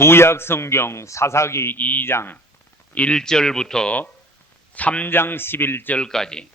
구약 성경 사사기 2장 1절부터 3장 11절까지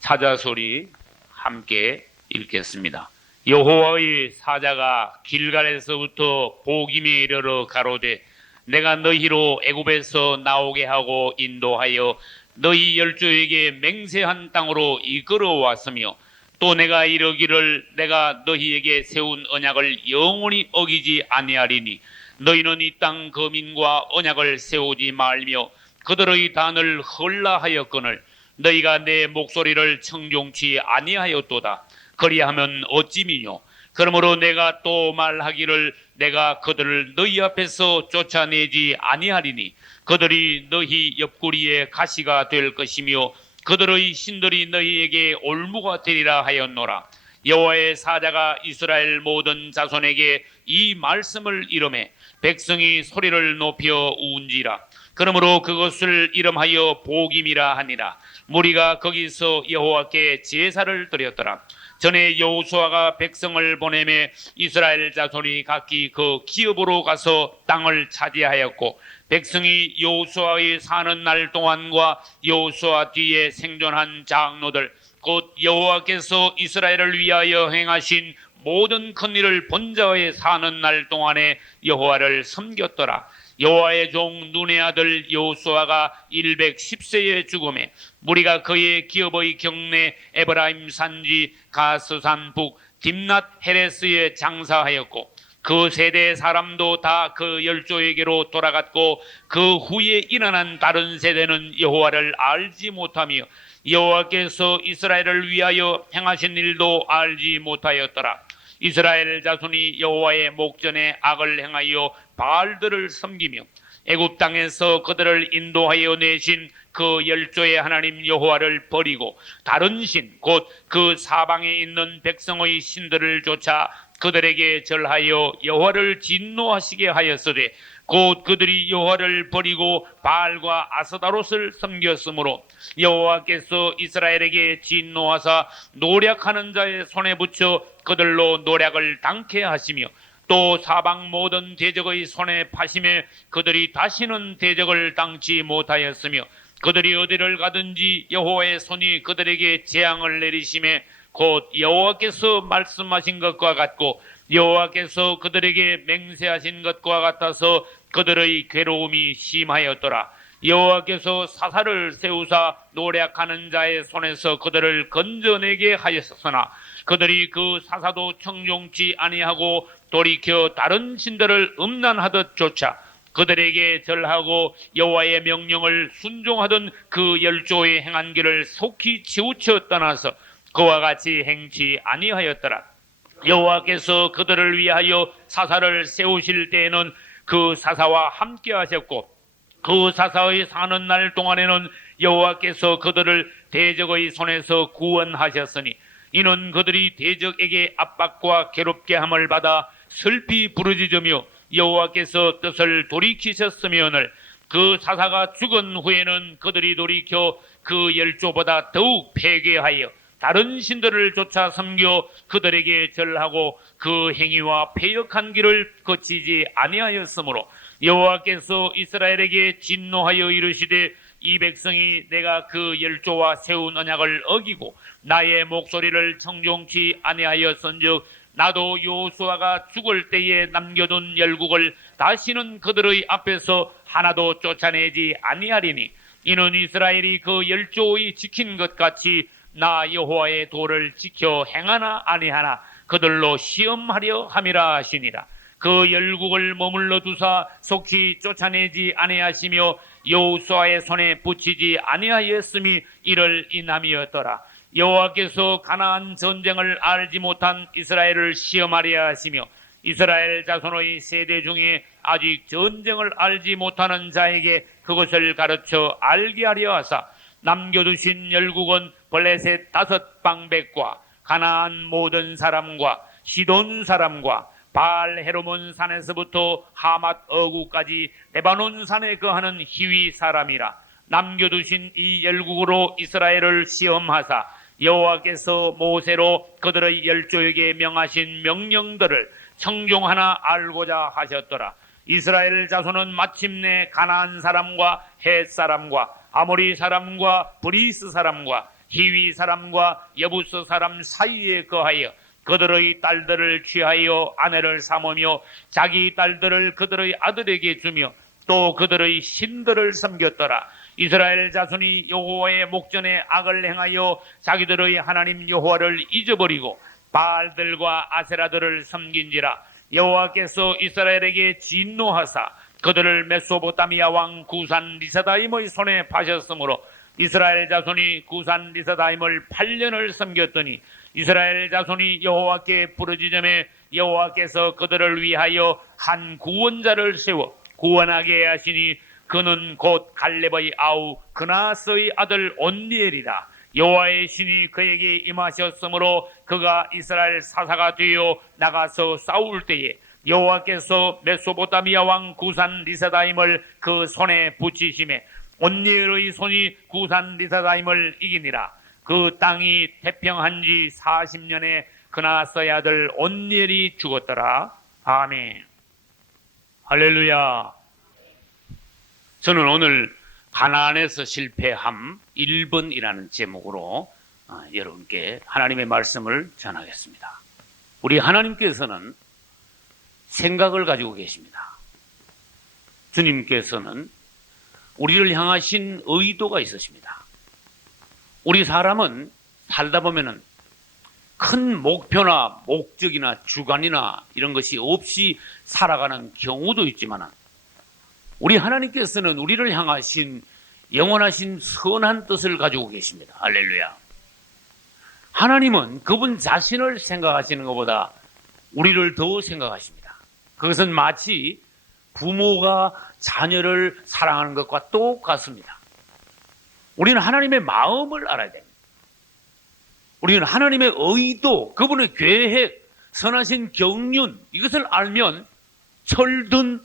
사자소리 함께 읽겠습니다. 여호와의 사자가 길갈에서부터 보김에 이르러 가로되 내가 너희로 애굽에서 나오게 하고 인도하여 너희 열조에게 맹세한 땅으로 이끌어왔으며 또 내가 이르기를 내가 너희에게 세운 언약을 영원히 어기지 아니하리니 너희는 이 땅 거민과 언약을 세우지 말며 그들의 단을 헐라 하였거늘 너희가 내 목소리를 청종치 아니하였도다. 그리하면 어찌미뇨. 그러므로 내가 또 말하기를 내가 그들을 너희 앞에서 쫓아내지 아니하리니 그들이 너희 옆구리에 가시가 될 것이며 그들의 신들이 너희에게 올무가 되리라 하였노라. 여호와의 사자가 이스라엘 모든 자손에게 이 말씀을 이름해 백성이 소리를 높여 우은지라. 그러므로 그것을 이름하여 보김이라 하니라. 무리가 거기서 여호와께 제사를 드렸더라. 전에 여호수아가 백성을 보내매 이스라엘 자손이 각기 그 기업으로 가서 땅을 차지하였고 백성이 여호수아의 사는 날 동안과 여호수아 뒤에 생존한 장로들 곧 여호와께서 이스라엘을 위하여 행하신 모든 큰 일을 본 자의 사는 날 동안에 여호와를 섬겼더라. 여호와의 종 눈의 아들 여호수아가 110세에 죽음에 무리가 그의 기업의 경내 에브라임 산지 가스산 북 딥낫 헤레스에 장사하였고 그 세대의 사람도 다 그 열조에게로 돌아갔고 그 후에 일어난 다른 세대는 여호와를 알지 못하며 여호와께서 이스라엘을 위하여 행하신 일도 알지 못하였더라. 이스라엘 자손이 여호와의 목전에 악을 행하여 바알들을 섬기며 애굽 땅에서 그들을 인도하여 내신 그 열조의 하나님 여호와를 버리고 다른 신 곧 그 사방에 있는 백성의 신들을 쫓아 그들에게 절하여 여호와를 진노하시게 하였으되 곧 그들이 여호와를 버리고 바알과 아스다롯을 섬겼으므로 여호와께서 이스라엘에게 진노하사 노략하는 자의 손에 붙여 그들로 노략을 당케 하시며 또 사방 모든 대적의 손에 파심에 그들이 다시는 대적을 당치 못하였으며 그들이 어디를 가든지 여호와의 손이 그들에게 재앙을 내리심에 곧 여호와께서 말씀하신 것과 같고 여호와께서 그들에게 맹세하신 것과 같아서 그들의 괴로움이 심하였더라. 여호와께서 사사를 세우사 노략하는 자의 손에서 그들을 건져내게 하였으나 그들이 그 사사도 청종치 아니하고 돌이켜 다른 신들을 음란하듯 쫓아 그들에게 절하고 여호와의 명령을 순종하던 그 열조의 행한 길을 속히 치우쳐 떠나서 그와 같이 행치 아니하였더라. 여호와께서 그들을 위하여 사사를 세우실 때에는 그 사사와 함께 하셨고 그 사사의 사는 날 동안에는 여호와께서 그들을 대적의 손에서 구원하셨으니 이는 그들이 대적에게 압박과 괴롭게 함을 받아 슬피 부르짖으며 여호와께서 뜻을 돌이키셨으면을 그 사사가 죽은 후에는 그들이 돌이켜 그 열조보다 더욱 패괴하여 다른 신들을 쫓아 섬겨 그들에게 절하고 그 행위와 패역한 길을 거치지 아니하였으므로 여호와께서 이스라엘에게 진노하여 이르시되 이 백성이 내가 그 열조와 세운 언약을 어기고 나의 목소리를 청종치 아니하였은즉 나도 여호수아가 죽을 때에 남겨둔 열국을 다시는 그들의 앞에서 하나도 쫓아내지 아니하리니 이는 이스라엘이 그 열조의 지킨 것 같이 나 여호와의 도를 지켜 행하나 아니하나 그들로 시험하려 함이라 하시니라. 그 열국을 머물러 두사 속히 쫓아내지 아니하시며 여호수아의 손에 붙이지 아니하였음이 이를 인함이었더라. 여호와께서 가나안 전쟁을 알지 못한 이스라엘을 시험하려 하시며 이스라엘 자손의 세대 중에 아직 전쟁을 알지 못하는 자에게 그것을 가르쳐 알게 하려 하사 남겨두신 열국은 블레셋 5방백과 가나안 모든 사람과 시돈 사람과 바알 헤르몬 산에서부터 하맛 어구까지 레바논 산에 거하는 히위 사람이라. 남겨두신 이 열국으로 이스라엘을 시험하사 여호와께서 모세로 그들의 열조에게 명하신 명령들을 청종하나 알고자 하셨더라. 이스라엘 자손은 마침내 가나안 사람과 헷 사람과 아모리 사람과 브리스 사람과 히위 사람과 여부스 사람 사이에 거하여 그들의 딸들을 취하여 아내를 삼으며 자기 딸들을 그들의 아들에게 주며 또 그들의 신들을 섬겼더라. 이스라엘 자손이 여호와의 목전에 악을 행하여 자기들의 하나님 여호와를 잊어버리고 바알들과 아세라들을 섬긴지라. 여호와께서 이스라엘에게 진노하사 그들을 메소포타미아 왕 구산 리사다임의 손에 파셨으므로 이스라엘 자손이 구산 리사다임을 8년을 섬겼더니 이스라엘 자손이 여호와께 부르짖음에 여호와께서 그들을 위하여 한 구원자를 세워 구원하게 하시니 그는 곧 갈렙의 아우 그나스의 아들 온니엘이라. 여호와의 신이 그에게 임하셨으므로 그가 이스라엘 사사가 되어 나가서 싸울 때에 여호와께서 메소포타미아 왕 구산 리사다임을 그 손에 붙이심에 온니엘의 손이 구산 리사다임을 이기니라. 그 땅이 태평한 지 40년에 그나스의 아들 온니엘이 죽었더라. 아멘. 할렐루야. 저는 오늘 가나안에서 실패함 1번이라는 제목으로 여러분께 하나님의 말씀을 전하겠습니다. 우리 하나님께서는 생각을 가지고 계십니다. 주님께서는 우리를 향하신 의도가 있으십니다. 우리 사람은 살다 보면은 큰 목표나 목적이나 주관이나 이런 것이 없이 살아가는 경우도 있지만 우리 하나님께서는 우리를 향하신 영원하신 선한 뜻을 가지고 계십니다. 할렐루야. 하나님은 그분 자신을 생각하시는 것보다 우리를 더 생각하십니다. 그것은 마치 부모가 자녀를 사랑하는 것과 똑같습니다. 우리는 하나님의 마음을 알아야 됩니다. 우리는 하나님의 의도, 그분의 계획, 선하신 경륜, 이것을 알면 철든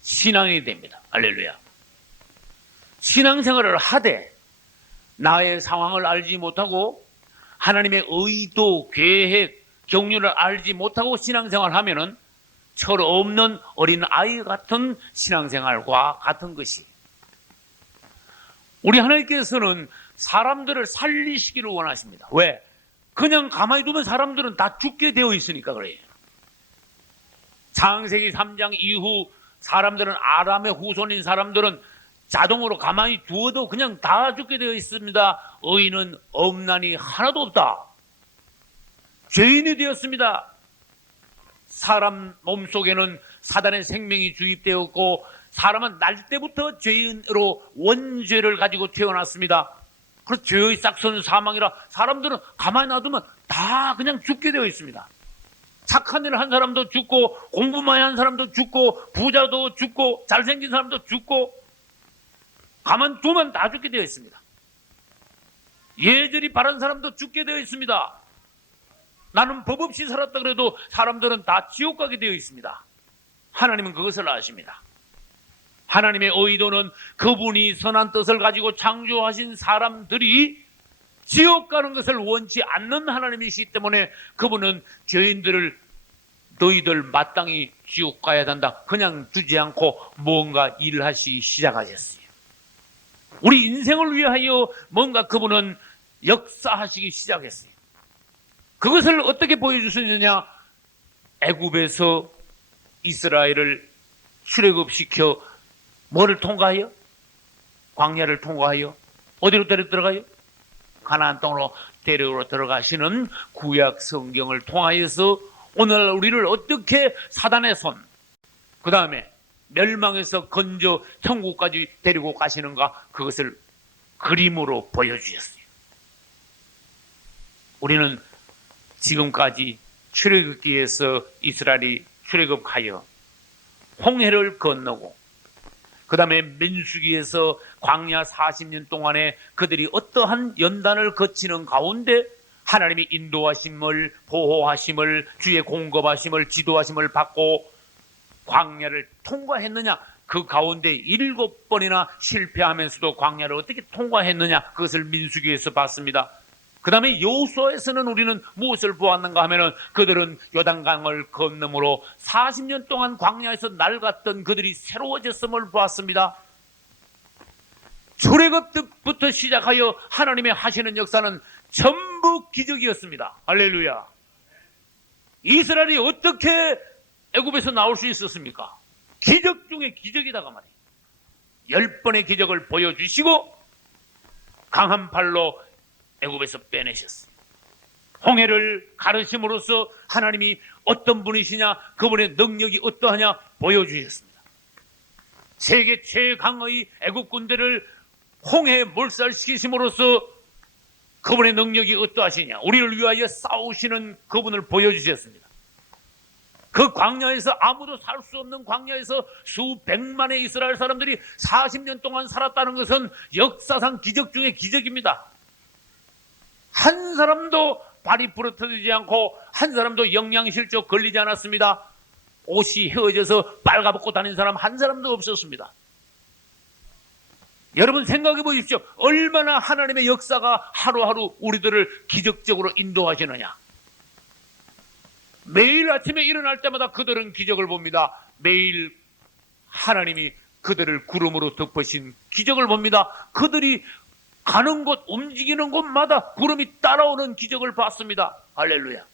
신앙이 됩니다. 할렐루야. 신앙생활을 하되 나의 상황을 알지 못하고 하나님의 의도, 계획, 경륜을 알지 못하고 신앙생활을 하면은 철 없는 어린 아이 같은 신앙생활과 같은 것이. 우리 하나님께서는 사람들을 살리시기를 원하십니다. 왜? 그냥 가만히 두면 사람들은 다 죽게 되어 있으니까 그래요. 창세기 3장 이후 사람들은 아람의 후손인 사람들은 자동으로 가만히 두어도 그냥 다 죽게 되어 있습니다. 의인은 없나니 하나도 없다. 죄인이 되었습니다. 사람 몸속에는 사단의 생명이 주입되었고 사람은 날 때부터 죄인으로 원죄를 가지고 태어났습니다. 그래서 죄의 싹서는 사망이라 사람들은 가만히 놔두면 다 그냥 죽게 되어 있습니다. 착한 일을 한 사람도 죽고 공부 많이 한 사람도 죽고 부자도 죽고 잘생긴 사람도 죽고 가만 두면 다 죽게 되어 있습니다. 예절이 바른 사람도 죽게 되어 있습니다. 나는 법 없이 살았다 그래도 사람들은 다 지옥 가게 되어 있습니다. 하나님은 그것을 아십니다. 하나님의 의도는 그분이 선한 뜻을 가지고 창조하신 사람들이 지옥 가는 것을 원치 않는 하나님이시기 때문에 그분은 죄인들을 너희들 마땅히 지옥 가야 된다 그냥 두지 않고 뭔가 일하시기 시작하셨어요. 우리 인생을 위하여 뭔가 그분은 역사하시기 시작했어요. 그것을 어떻게 보여주셨느냐? 애굽에서 이스라엘을 출애굽시켜 뭐를 통과하여? 광야를 통과하여 어디로 들어가요? 가나안 땅으로 데리러 들어가시는 구약 성경을 통하여서 오늘 우리를 어떻게 사단의 손, 그 다음에 멸망에서 건져 천국까지 데리고 가시는가, 그것을 그림으로 보여주셨어요. 우리는 지금까지 출애굽기에서 이스라엘이 출애굽하여 홍해를 건너고 그 다음에 민수기에서 광야 40년 동안에 그들이 어떠한 연단을 거치는 가운데 하나님이 인도하심을, 보호하심을, 주의 공급하심을, 지도하심을 받고 광야를 통과했느냐, 그 가운데 7번이나 실패하면서도 광야를 어떻게 통과했느냐, 그것을 민수기에서 봤습니다. 그 다음에 여호수아에서는 우리는 무엇을 보았는가 하면은 그들은 요단강을 건너므로 40년 동안 광야에서 낡았던 그들이 새로워졌음을 보았습니다. 출애굽부터 시작하여 하나님의 하시는 역사는 전부 기적이었습니다. 할렐루야. 이스라엘이 어떻게 애굽에서 나올 수 있었습니까? 기적 중에 기적이다가 말이에요. 10번의 기적을 보여주시고 강한 팔로 애굽에서 빼내셨어요. 홍해를 가르침으로써 하나님이 어떤 분이시냐, 그분의 능력이 어떠하냐 보여주셨습니다. 세계 최강의 애굽 군대를 홍해에 몰살시키심으로써 그분의 능력이 어떠하시냐, 우리를 위하여 싸우시는 그분을 보여주셨습니다. 그 광야에서, 아무도 살 수 없는 광야에서 수백만의 이스라엘 사람들이 40년 동안 살았다는 것은 역사상 기적 중에 기적입니다. 한 사람도 발이 부러뜨리지 않고 한 사람도 영양실조 걸리지 않았습니다. 옷이 헤어져서 빨가벗고 다니는 사람 한 사람도 없었습니다. 여러분 생각해 보십시오. 얼마나 하나님의 역사가 하루하루 우리들을 기적적으로 인도하시느냐. 매일 아침에 일어날 때마다 그들은 기적을 봅니다. 매일 하나님이 그들을 구름으로 덮으신 기적을 봅니다. 그들이 가는 곳, 움직이는 곳마다 구름이 따라오는 기적을 봤습니다. 할렐루야.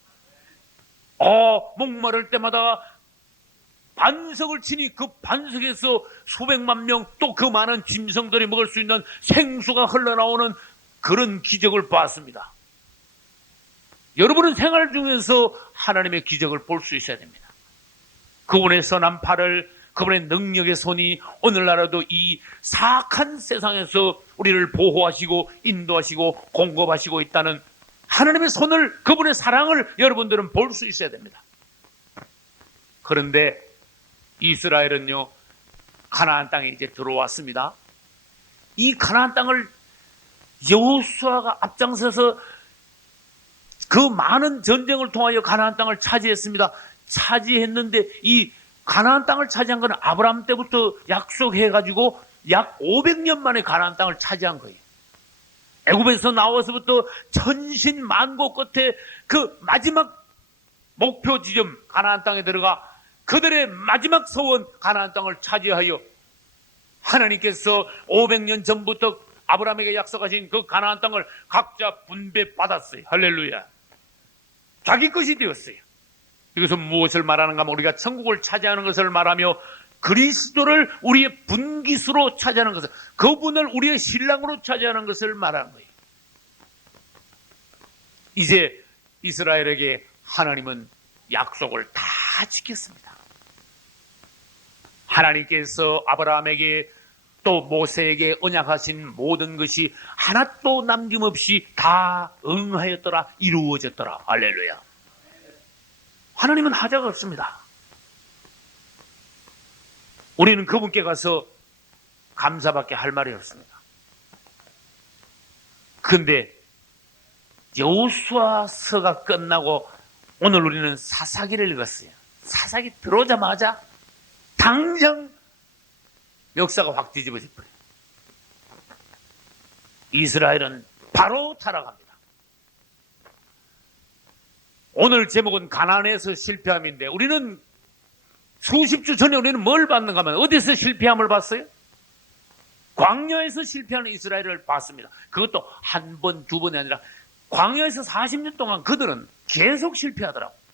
목마를 때마다 반석을 치니 그 반석에서 수백만 명, 또 그 많은 짐승들이 먹을 수 있는 생수가 흘러나오는 그런 기적을 봤습니다. 여러분은 생활 중에서 하나님의 기적을 볼 수 있어야 됩니다. 그분의 선한 팔을, 그분의 능력의 손이 오늘날에도 이 사악한 세상에서 우리를 보호하시고 인도하시고 공급하시고 있다는 하나님의 손을, 그분의 사랑을 여러분들은 볼 수 있어야 됩니다. 그런데 이스라엘은요, 가나안 땅에 이제 들어왔습니다. 이 가나안 땅을 여호수아가 앞장서서 그 많은 전쟁을 통하여 가나안 땅을 차지했습니다. 차지했는데 이 가나안 땅을 차지한 건 아브라함 때부터 약속해가지고 약 500년 만에 가나안 땅을 차지한 거예요. 애굽에서 나와서부터 천신만고 끝에 그 마지막 목표 지점 가나안 땅에 들어가 그들의 마지막 소원 가나안 땅을 차지하여 하나님께서 500년 전부터 아브라함에게 약속하신 그 가나안 땅을 각자 분배받았어요. 할렐루야. 자기 것이 되었어요. 이것은 무엇을 말하는가 하면 우리가 천국을 차지하는 것을 말하며 그리스도를 우리의 분깃으로 차지하는 것을, 그분을 우리의 신랑으로 차지하는 것을 말하는 거예요. 이제 이스라엘에게 하나님은 약속을 다 지켰습니다. 하나님께서 아브라함에게 또 모세에게 언약하신 모든 것이 하나도 남김없이 다 응하였더라, 이루어졌더라. 할렐루야. 하나님은 하자가 없습니다. 우리는 그분께 가서 감사밖에 할 말이 없습니다. 그런데 여호수아서가 끝나고 오늘 우리는 사사기를 읽었어요. 사사기 들어오자마자 당장 역사가 확 뒤집어질 거예요. 이스라엘은 바로 타락합니다. 오늘 제목은 가나안에서 실패함인데 우리는 수십 주 전에 우리는 뭘 봤는가 하면 어디서 실패함을 봤어요? 광야에서 실패하는 이스라엘을 봤습니다. 그것도 한 번, 두 번이 아니라 광야에서 40년 동안 그들은 계속 실패하더라고요.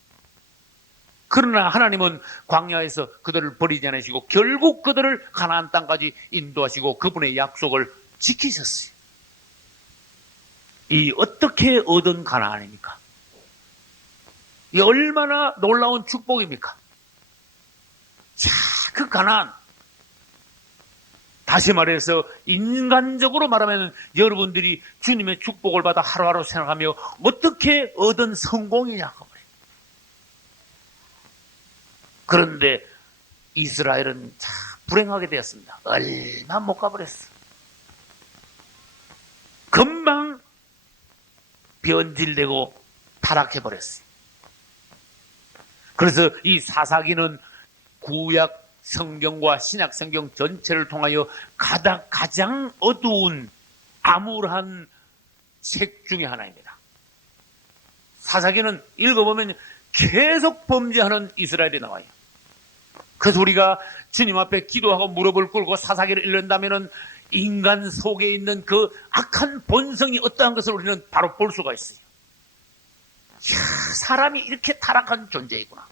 그러나 하나님은 광야에서 그들을 버리지 않으시고 결국 그들을 가나안 땅까지 인도하시고 그분의 약속을 지키셨어요. 이 어떻게 얻은 가나안입니까? 이 얼마나 놀라운 축복입니까? 자, 그 가나안, 다시 말해서 인간적으로 말하면 여러분들이 주님의 축복을 받아 하루하루 생각하며 어떻게 얻은 성공이냐고. 그런데 이스라엘은 참 불행하게 되었습니다. 얼마 못 가버렸어. 금방 변질되고 타락해버렸어요. 그래서 이 사사기는 구약 성경과 신약 성경 전체를 통하여 가장 어두운 암울한 책 중에 하나입니다. 사사기는 읽어보면 계속 범죄하는 이스라엘이 나와요. 그래서 우리가 주님 앞에 기도하고 무릎을 꿇고 사사기를 읽는다면 인간 속에 있는 그 악한 본성이 어떠한 것을 우리는 바로 볼 수가 있어요. 이야, 사람이 이렇게 타락한 존재이구나.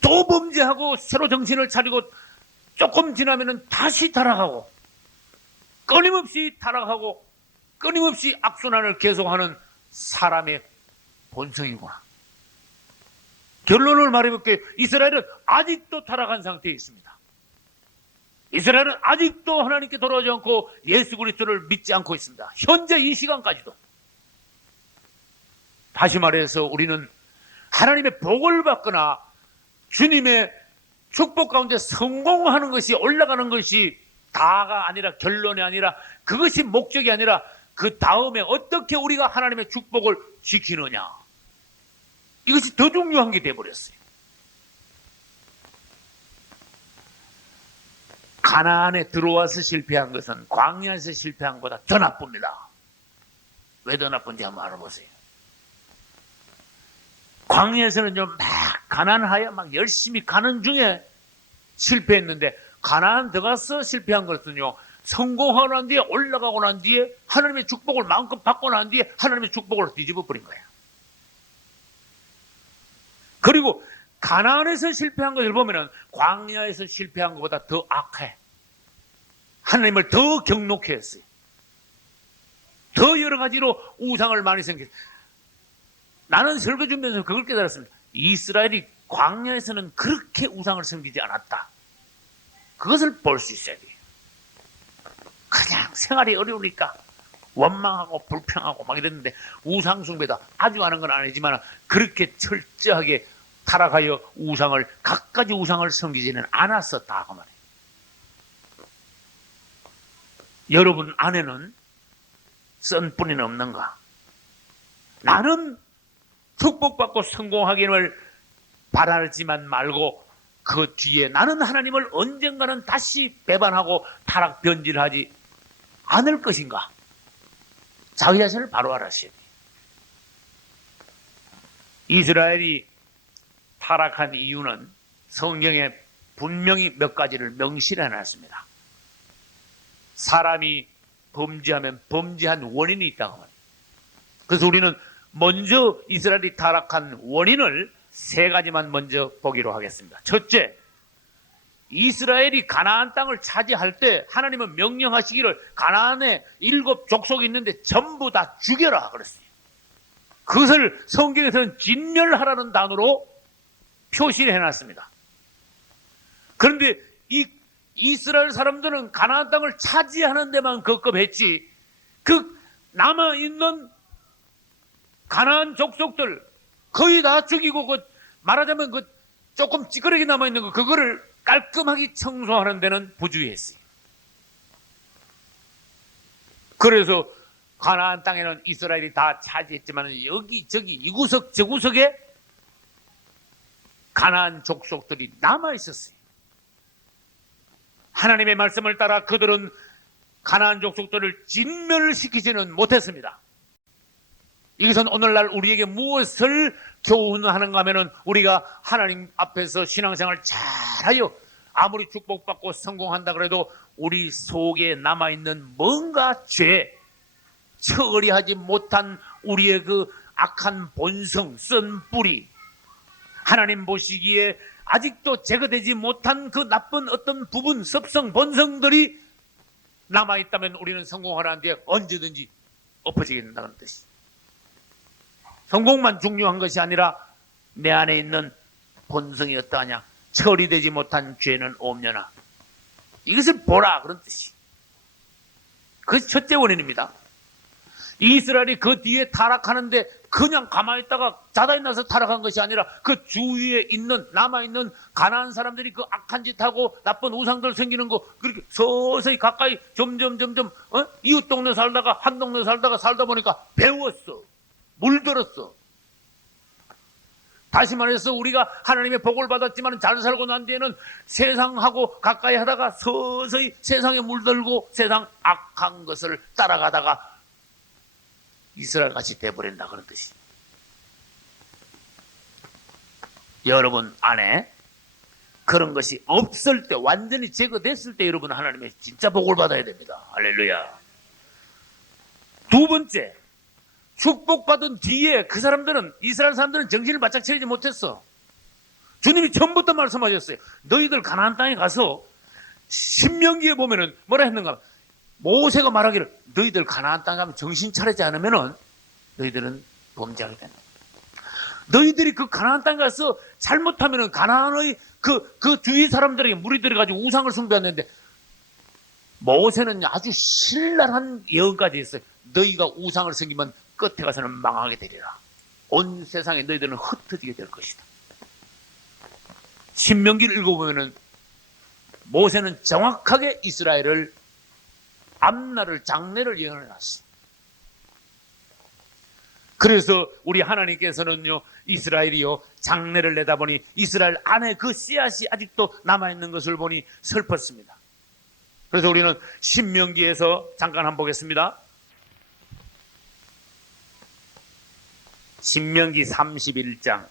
또 범죄하고 새로 정신을 차리고 조금 지나면 다시 타락하고 끊임없이 타락하고 끊임없이 악순환을 계속하는 사람의 본성이구나. 결론을 말해볼게요. 이스라엘은 아직도 타락한 상태에 있습니다. 이스라엘은 아직도 하나님께 돌아오지 않고 예수 그리스도를 믿지 않고 있습니다. 현재 이 시간까지도. 다시 말해서 우리는 하나님의 복을 받거나 주님의 축복 가운데 성공하는 것이, 올라가는 것이 다가 아니라, 결론이 아니라, 그것이 목적이 아니라 그 다음에 어떻게 우리가 하나님의 축복을 지키느냐, 이것이 더 중요한 게 되어버렸어요. 가나안에 들어와서 실패한 것은 광야에서 실패한 것보다 더 나쁩니다. 왜 더 나쁜지 한번 알아보세요. 광야에서는 좀 막 가난하여 막 열심히 가는 중에 실패했는데, 가나안 들어가서 실패한 것은요, 성공하고 난 뒤에, 올라가고 난 뒤에, 하나님의 축복을 마음껏 받고 난 뒤에 하나님의 축복을 뒤집어 버린 거예요. 그리고 가나안에서 실패한 것을 보면은 광야에서 실패한 것보다 더 악해. 하나님을 더 경록해 했어요. 더 여러 가지로 우상을 많이 생겼어요. 나는 설교 준비하면서 그걸 깨달았습니다. 이스라엘이 광야에서는 그렇게 우상을 섬기지 않았다. 그것을 볼 수 있어야 돼요. 그냥 생활이 어려우니까 원망하고 불평하고 막 이랬는데, 우상 숭배다 아주 하는 건 아니지만 그렇게 철저하게 타락하여 우상을, 갖가지 우상을 섬기지는 않았었다 그 말이에요. 여러분 안에는 썬뿌리는 없는가? 나는 축복받고 성공하기를 바라지만 말고 그 뒤에 나는 하나님을 언젠가는 다시 배반하고 타락 변질하지 않을 것인가? 자기 자신을 바로 알아셔야 돼요. 이스라엘이 타락한 이유는 성경에 분명히 몇 가지를 명시해 놨습니다. 사람이 범죄하면 범죄한 원인이 있다고 합니다. 그래서 우리는 먼저 이스라엘이 타락한 원인을 세 가지만 먼저 보기로 하겠습니다. 첫째, 이스라엘이 가나안 땅을 차지할 때 하나님은 명령하시기를 가나안에 7 족속이 있는데 전부 다 죽여라 그랬어요. 그것을 성경에서는 진멸하라는 단어로 표시를 해놨습니다. 그런데 이 이스라엘 사람들은 가나안 땅을 차지하는 데만 급급했지, 그 남아있는 가나안 족속들 거의 다 죽이고, 그 말하자면 그 조금 찌그러기 남아있는 거, 그거를 깔끔하게 청소하는 데는 부주의했어요. 그래서 가나안 땅에는 이스라엘이 다 차지했지만 여기저기 이구석 저구석에 가나안 족속들이 남아있었어요. 하나님의 말씀을 따라 그들은 가나안 족속들을 진멸시키지는 못했습니다. 이것은 오늘날 우리에게 무엇을 교훈하는가 하면은, 우리가 하나님 앞에서 신앙생활을 잘하여 아무리 축복받고 성공한다 그래도 우리 속에 남아있는 뭔가 죄, 처리하지 못한 우리의 그 악한 본성, 쓴 뿌리, 하나님 보시기에 아직도 제거되지 못한 그 나쁜 어떤 부분, 습성, 본성들이 남아있다면 우리는 성공하는 데 언제든지 엎어지게 된다는 뜻이. 성공만 중요한 것이 아니라 내 안에 있는 본성이 어떠하냐, 처리되지 못한 죄는 없냐나, 이것을 보라 그런 뜻이. 그것이 첫째 원인입니다. 이스라엘이 그 뒤에 타락하는데 그냥 가만히 있다가 자다이 나서 타락한 것이 아니라 그 주위에 있는 남아있는 가나안 사람들이 그 악한 짓하고 나쁜 우상들 생기는 거 그렇게 서서히 가까이 점점 이웃 동네 살다가 한 동네 살다 보니까 배웠어. 물들었어. 다시 말해서 우리가 하나님의 복을 받았지만 잘 살고 난 뒤에는 세상하고 가까이 하다가 서서히 세상에 물들고 세상 악한 것을 따라가다가 이스라엘 같이 돼버린다 그런 뜻이. 여러분 안에 그런 것이 없을 때, 완전히 제거됐을 때 여러분 하나님의 진짜 복을 받아야 됩니다. 할렐루야. 두 번째, 축복받은 뒤에 그 사람들은, 이스라엘 사람들은 정신을 바짝 차리지 못했어. 주님이 처음부터 말씀하셨어요. 너희들 가나안 땅에 가서, 신명기에 보면은 뭐라 했는가, 모세가 말하기를 너희들 가나안 땅에 가면 정신 차리지 않으면은 너희들은 범죄하게 된다. 너희들이 그 가나안 땅에 가서 잘못하면은 가나안의 그 주위 사람들에게 무리들이 가지고 우상을 숭배했는데, 모세는 아주 신랄한 예언까지 했어요. 너희가 우상을 섬기면 끝에 가서는 망하게 되리라. 온 세상에 너희들은 흩어지게 될 것이다. 신명기를 읽어보면은 모세는 정확하게 이스라엘을 앞날을, 장래를 예언해 놨어. 그래서 우리 하나님께서는요, 이스라엘이요, 장래를 내다보니 이스라엘 안에 그 씨앗이 아직도 남아있는 것을 보니 슬펐습니다. 그래서 우리는 신명기에서 잠깐 한번 보겠습니다. 신명기 31장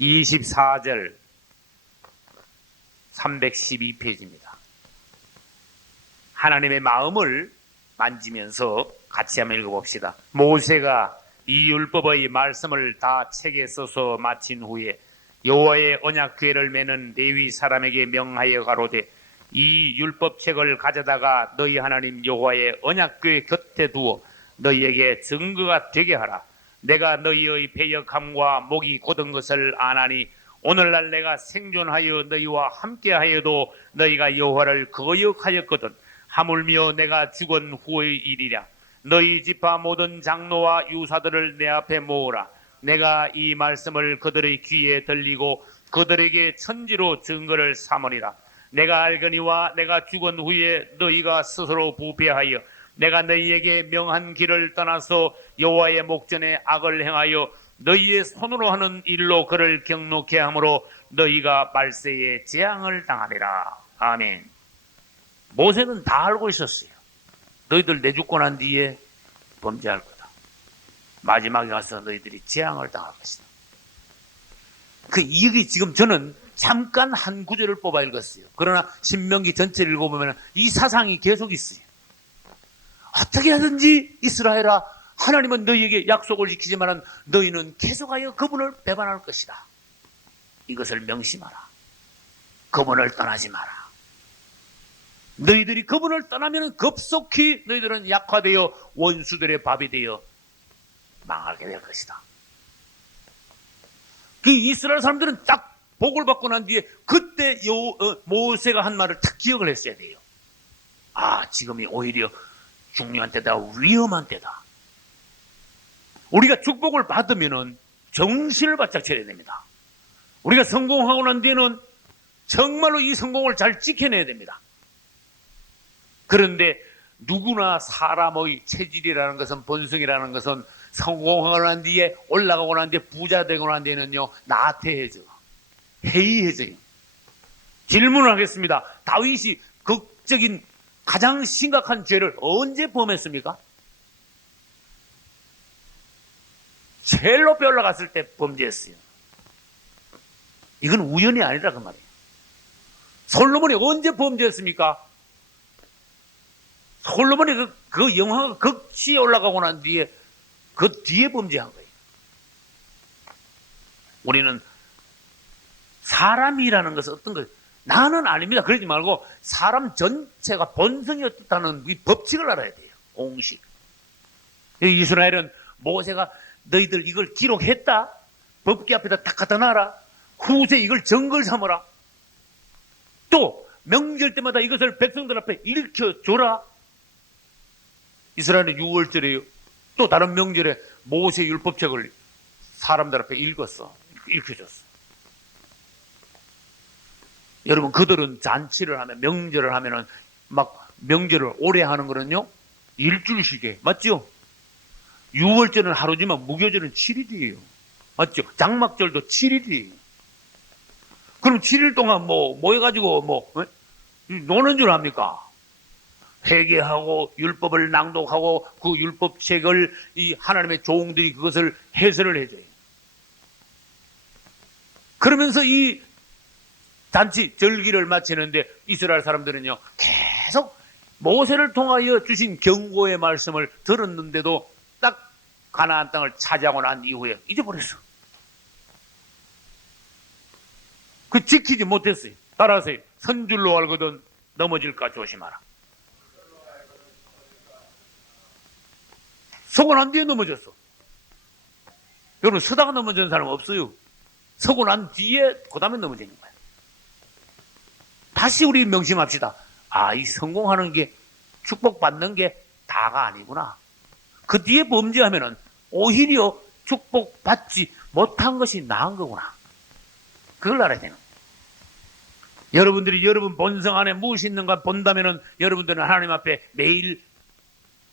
24절 312페이지입니다. 하나님의 마음을 만지면서 같이 한번 읽어봅시다. 모세가 이 율법의 말씀을 다 책에 써서 마친 후에 여호와의 언약궤를 매는 레위 사람에게 명하여 가로되 이 율법책을 가져다가 너희 하나님 여호와의 언약궤 곁에 두어 너희에게 증거가 되게 하라. 내가 너희의 배역함과 목이 곧은 것을 아나니 오늘날 내가 생존하여 너희와 함께하여도 너희가 여호와를 거역하였거든. 하물며 내가 죽은 후의 일이랴. 너희 지파 모든 장로와 유사들을 내 앞에 모으라. 내가 이 말씀을 그들의 귀에 들리고 그들에게 천지로 증거를 삼으리라. 내가 알거니와 내가 죽은 후에 너희가 스스로 부패하여 내가 너희에게 명한 길을 떠나서 여호와의 목전에 악을 행하여 너희의 손으로 하는 일로 그를 경록해 함으로 너희가 말세에 재앙을 당하리라. 아멘. 모세는 다 알고 있었어요. 너희들 내 죽고 난 뒤에 범죄할 거다. 마지막에 가서 너희들이 재앙을 당할 것이다. 이게 지금 저는 잠깐 한 구절을 뽑아 읽었어요. 그러나 신명기 전체를 읽어보면 이 사상이 계속 있어요. 어떻게 하든지 이스라엘아, 하나님은 너희에게 약속을 지키지만 너희는 계속하여 그분을 배반할 것이다. 이것을 명심하라. 그분을 떠나지 마라. 너희들이 그분을 떠나면 급속히 너희들은 약화되어 원수들의 밥이 되어 망하게 될 것이다. 그 이스라엘 사람들은 딱 복을 받고 난 뒤에 그때 모세가 한 말을 딱 기억을 했어야 돼요. 아, 지금이 오히려 중요한 때다, 위험한 때다. 우리가 축복을 받으면은 정신을 바짝 차려야 됩니다. 우리가 성공하고 난 뒤에는 정말로 이 성공을 잘 지켜내야 됩니다. 그런데 누구나 사람의 체질이라는 것은, 본성이라는 것은 성공하고 난 뒤에, 올라가고 난 뒤에, 부자 되고 난 뒤에는요, 나태해져, 해이해져요. 질문을 하겠습니다. 다윗이 극적인 가장 심각한 죄를 언제 범했습니까? 제일 높이 올라갔을 때 범죄했어요. 이건 우연이 아니라 그 말이에요. 솔로몬이 언제 범죄했습니까? 솔로몬이 그 영화가 극치에 올라가고 난 뒤에 그 뒤에 범죄한 거예요. 우리는 사람이라는 것은 어떤 거예요? 나는 아닙니다. 그러지 말고 사람 전체가 본성이 어떻다는 이 법칙을 알아야 돼요. 공식. 이스라엘은 모세가 너희들 이걸 기록했다. 법기 앞에다 딱 갖다 놔라. 후세 이걸 증거를 삼아라. 또 명절 때마다 이것을 백성들 앞에 읽혀줘라. 이스라엘은 6월절에요. 또 다른 명절에 모세 율법책을 사람들 앞에 읽었어. 읽혀줬어. 여러분, 그들은 잔치를 하면, 명절을 하면은 막 명절을 오래 하는 거는요, 일주일씩에, 맞죠? 6월절은 하루지만 무교절은 7일이에요. 맞죠? 장막절도 7일이에요. 그럼 7일 동안 모여가지고 노는 줄 압니까? 회개하고 율법을 낭독하고 그 율법책을 이 하나님의 종들이 그것을 해설을 해줘요. 그러면서 이 잔치 절기를 마치는데 이스라엘 사람들은요 계속 모세를 통하여 주신 경고의 말씀을 들었는데도 딱 가나안 땅을 차지하고 난 이후에 잊어버렸어. 그 지키지 못했어요. 따라서 선줄로 알거든 넘어질까 조심하라. 서고 난 뒤에 넘어졌어. 여러분 서다가 넘어진 사람 없어요. 서고 난 뒤에 그 다음에 넘어지는 거예요. 다시 우리 명심합시다. 아, 이 성공하는 게 축복받는 게 다가 아니구나. 그 뒤에 범죄하면은 오히려 축복받지 못한 것이 나은 거구나. 그걸 알아야 되는 거예요. 여러분들이 여러분 본성 안에 무엇이 있는가 본다면은 여러분들은 하나님 앞에 매일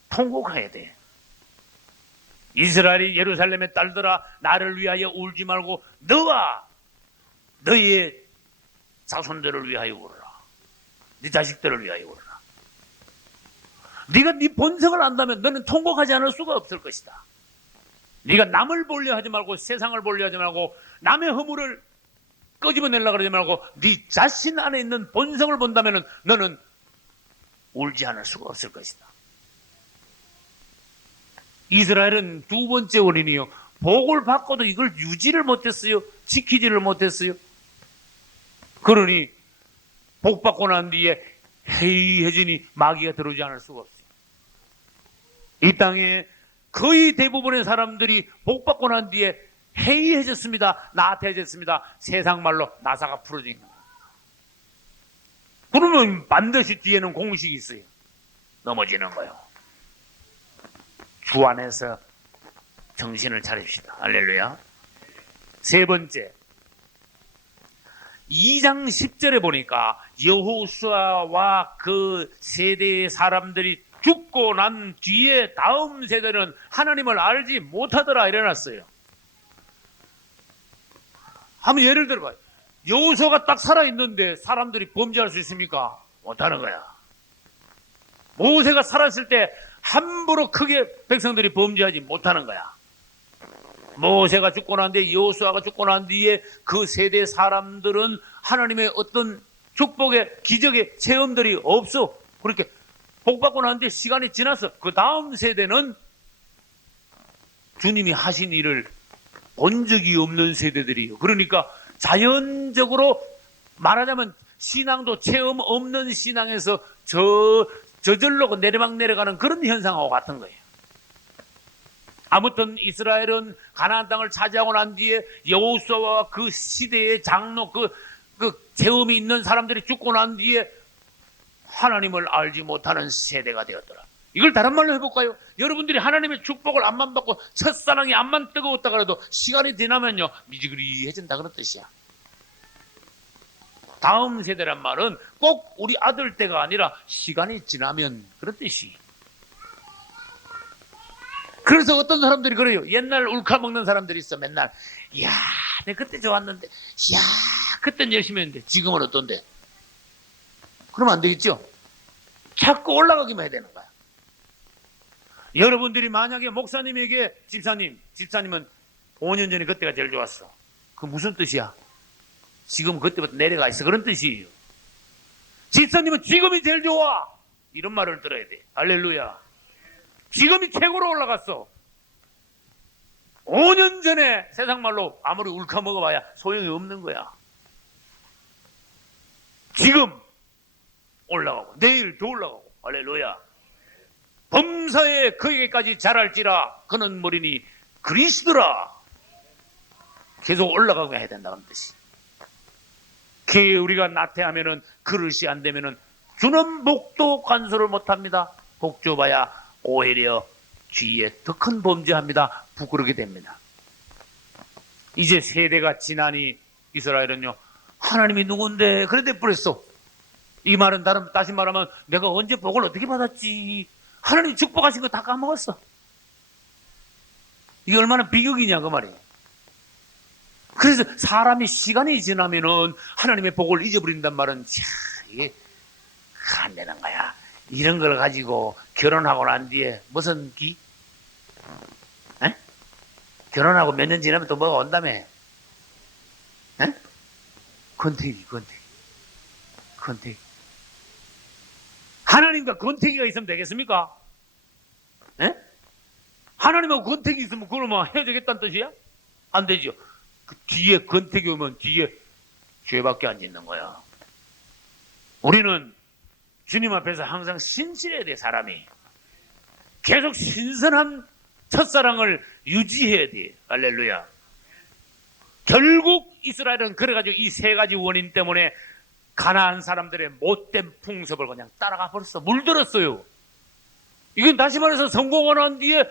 통곡해야 돼. 이스라엘이 예루살렘의 딸들아 나를 위하여 울지 말고 너와 너의 자손들을 위하여 울어라. 네 자식들을 위하여 울어라. 네가 네 본성을 안다면 너는 통곡하지 않을 수가 없을 것이다. 네가 남을 보려 하지 말고 세상을 보려 하지 말고 남의 허물을 끄집어내려고 그러지 말고 네 자신 안에 있는 본성을 본다면 너는 울지 않을 수가 없을 것이다. 이스라엘은 두 번째 원인이요. 복을 받고도 이걸 유지를 못했어요. 지키지를 못했어요. 그러니 복 받고 난 뒤에 해이해지니 마귀가 들어오지 않을 수가 없어요. 이 땅에 거의 대부분의 사람들이 복 받고 난 뒤에 해이해졌습니다. 나태해졌습니다. 세상 말로 나사가 풀어진 거예요. 그러면 반드시 뒤에는 공식이 있어요. 넘어지는 거예요. 주 안에서 정신을 차립시다. 할렐루야. 세 번째, 2장 10절에 보니까 여호수아와 그 세대의 사람들이 죽고 난 뒤에 다음 세대는 하나님을 알지 못하더라 이래놨어요. 한번 예를 들어봐요. 여호수아가 딱 살아있는데 사람들이 범죄할 수 있습니까? 못하는 거야. 모세가 살았을 때 함부로 크게 백성들이 범죄하지 못하는 거야. 모세가 죽고 난 뒤에 여호수아가 죽고 난 뒤에 그 세대 사람들은 하나님의 어떤 축복의 기적의 체험들이 없어. 그렇게 복받고 난 뒤에 시간이 지나서 그 다음 세대는 주님이 하신 일을 본 적이 없는 세대들이에요. 그러니까 자연적으로 말하자면 신앙도 체험 없는 신앙에서 저절로 내리막 내려가는 그런 현상하고 같은 거예요. 아무튼 이스라엘은 가나안 땅을 차지하고 난 뒤에 여호수아와 그 시대의 장로 그 체험이 있는 사람들이 죽고 난 뒤에 하나님을 알지 못하는 세대가 되었더라. 이걸 다른 말로 해볼까요? 여러분들이 하나님의 축복을 암만 받고 첫사랑이 암만 뜨거웠다 그래도 시간이 지나면요 미지그리해진다 그런 뜻이야. 다음 세대란 말은 꼭 우리 아들 때가 아니라 시간이 지나면 그런 뜻이. 그래서 어떤 사람들이 그래요. 옛날 울카 먹는 사람들이 있어. 맨날 야, 내가 그때 좋았는데 야, 그땐 열심히 했는데 지금은 어떤데? 그러면 안 되겠죠? 자꾸 올라가기만 해야 되는 거야. 여러분들이 만약에 목사님에게 집사님은 5년 전에 그때가 제일 좋았어. 그 무슨 뜻이야? 지금 그때부터 내려가 있어. 그런 뜻이에요. 집사님은 지금이 제일 좋아. 이런 말을 들어야 돼. 할렐루야. 지금이 최고로 올라갔어. 5년 전에 세상 말로 아무리 울카 먹어봐야 소용이 없는 거야. 지금 올라가고 내일 더 올라가고. 할렐루야. 범사에 그에게까지 자랄지라 그는 머리니 그리스도라. 계속 올라가고 해야 된다는 뜻이. 그게 우리가 나태하면은 그릇이 안 되면은 주는 복도 간수를 못합니다. 복 줘봐야 오히려 뒤에 더 큰 범죄합니다. 부끄럽게 됩니다. 이제 세대가 지나니 이스라엘은요 하나님이 누군데 그런데 버렸어. 이 말은 다시 말하면 내가 언제 복을 어떻게 받았지? 하나님 축복하신 거 다 까먹었어. 이게 얼마나 비극이냐 그 말이에요. 그래서 사람이 시간이 지나면은 하나님의 복을 잊어버린단 말은 이게 안 되는 거야. 이런 걸 가지고 결혼하고 난 뒤에 무슨 기? 에? 결혼하고 몇 년 지나면 또 뭐가 온다며? 에? 권태기. 하나님과 권태기가 있으면 되겠습니까? 에? 하나님하고 권태기 있으면 그러면 헤어지겠다는 뜻이야? 안 되죠. 그 뒤에 권태기 오면 뒤에 죄밖에 안 짓는 거야. 우리는 주님 앞에서 항상 신실해야 돼, 사람이. 계속 신선한 첫사랑을 유지해야 돼. 할렐루야. 결국 이스라엘은 그래가지고 이 세 가지 원인 때문에 가나안 사람들의 못된 풍습을 그냥 따라가 버렸어. 물들었어요. 이건 다시 말해서 성공을 한 뒤에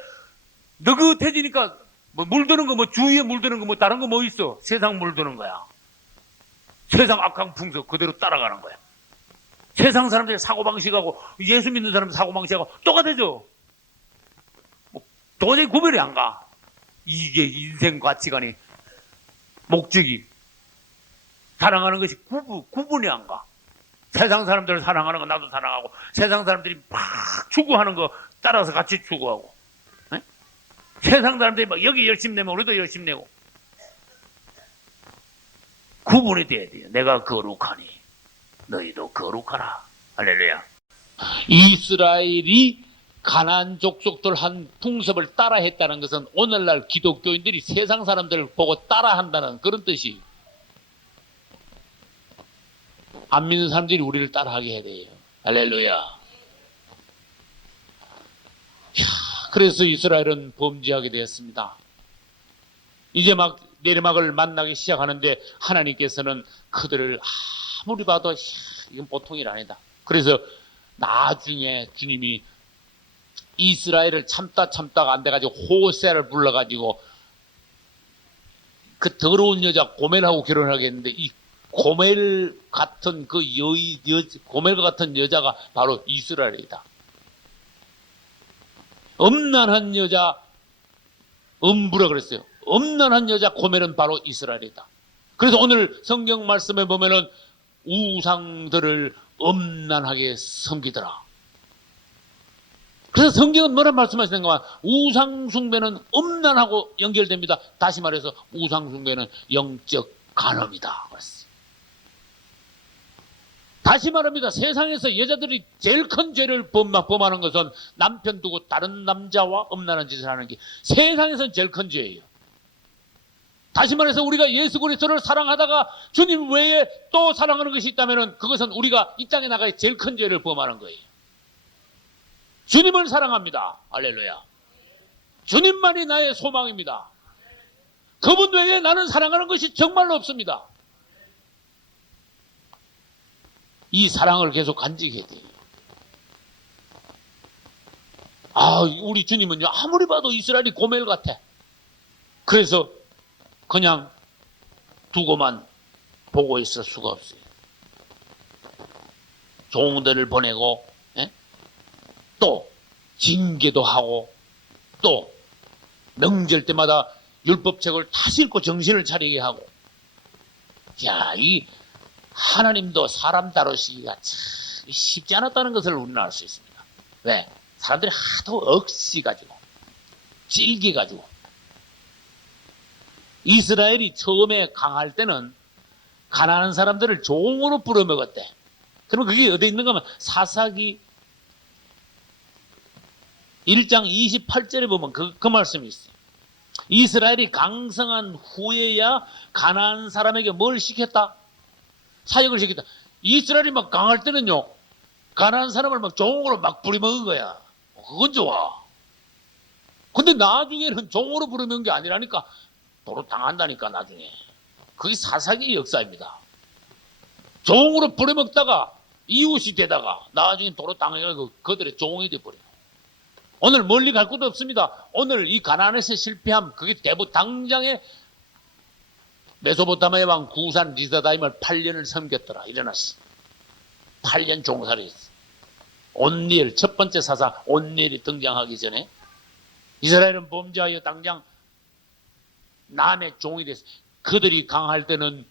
느긋해지니까 뭐 물드는 거, 뭐 주위에 물드는 거, 뭐 다른 거 뭐 있어? 세상 물드는 거야. 세상 악한 풍습 그대로 따라가는 거야. 세상 사람들의 사고방식하고 예수 믿는 사람 사고방식하고 똑같아져. 뭐 도저히 구별이 안 가. 이게 인생 가치관이, 목적이, 사랑하는 것이 구분이 안 가. 세상 사람들을 사랑하는 거 나도 사랑하고, 세상 사람들이 막 추구하는 거 따라서 같이 추구하고, 에? 세상 사람들이 막 여기 열심히 내면 우리도 열심히 내고. 구분이 돼야 돼요. 내가 거룩하니 너희도 거룩하라. 할렐루야. 이스라엘이 가나안 족속들 한 풍습을 따라했다는 것은 오늘날 기독교인들이 세상 사람들을 보고 따라한다는 그런 뜻이. 안 믿는 사람들이 우리를 따라하게 해야 돼요. 할렐루야. 그래서 이스라엘은 범죄하게 되었습니다. 이제 막 내리막을 만나기 시작하는데 하나님께서는 그들을 아무리 봐도 이건 보통 일 아니다. 그래서 나중에 주님이 이스라엘을 참다가 안 돼가지고 호세를 불러가지고 그 더러운 여자 고멜하고 결혼하게 했는데, 이 고멜 같은 고멜과 같은 여자가 바로 이스라엘이다. 음란한 여자, 음부라 그랬어요. 음란한 여자 고멜은 바로 이스라엘이다. 그래서 오늘 성경 말씀에 보면은 우상들을 음란하게 섬기더라. 그래서 성경은 뭐란 말씀하시는가? 우상 숭배는 음란하고 연결됩니다. 다시 말해서 우상 숭배는 영적 간음이다. 다시 말합니다. 세상에서 여자들이 제일 큰 죄를 범하는 것은 남편 두고 다른 남자와 음란한 짓을 하는 게 세상에서는 제일 큰 죄예요. 다시 말해서 우리가 예수 그리스도를 사랑하다가 주님 외에 또 사랑하는 것이 있다면 그것은 우리가 이 땅에 나가 제일 큰 죄를 범하는 거예요. 주님을 사랑합니다. 할렐루야. 주님만이 나의 소망입니다. 그분 외에 나는 사랑하는 것이 정말로 없습니다. 이 사랑을 계속 간직해야 돼요. 우리 주님은요, 아무리 봐도 이스라엘이 고멜 같아. 그래서 그냥 두고만 보고 있을 수가 없어요. 종들을 보내고, 또 징계도 하고, 또 명절 때마다 율법책을 다시 읽고 정신을 차리게 하고. 야, 이 하나님도 사람 다루시기가 참 쉽지 않았다는 것을 우리는 알 수 있습니다. 왜? 사람들이 하도 억시 가지고, 찔기 가지고. 이스라엘이 처음에 강할 때는 가난한 사람들을 종으로 부려먹었대. 그러면 그게 어디 있는가 하면 사사기 1장 28절에 보면 그 말씀이 있어요. 이스라엘이 강성한 후에야 가난한 사람에게 뭘 시켰다? 사역을 시켰다. 이스라엘이 막 강할 때는요, 가난한 사람을 막 종으로 막 부려먹은 거야. 그건 좋아. 근데 나중에는 종으로 부려먹은 게 아니라니까 도로 당한다니까, 나중에. 그게 사사기의 역사입니다. 종으로 부려먹다가 이웃이 되다가 나중에 도로 당해가지고 그들의 종이 돼버려요. 오늘 멀리 갈 것도 없습니다. 오늘 이 가나안에서 실패함, 그게 대부분 당장에 메소포타미아 왕 구산 리사다임을 8년을 섬겼더라. 일어났어. 8년 종살이 했어. 온니엘, 첫 번째 사사 온니엘이 등장하기 전에 이스라엘은 범죄하여 당장 남의 종이 됐어. 그들이 강할 때는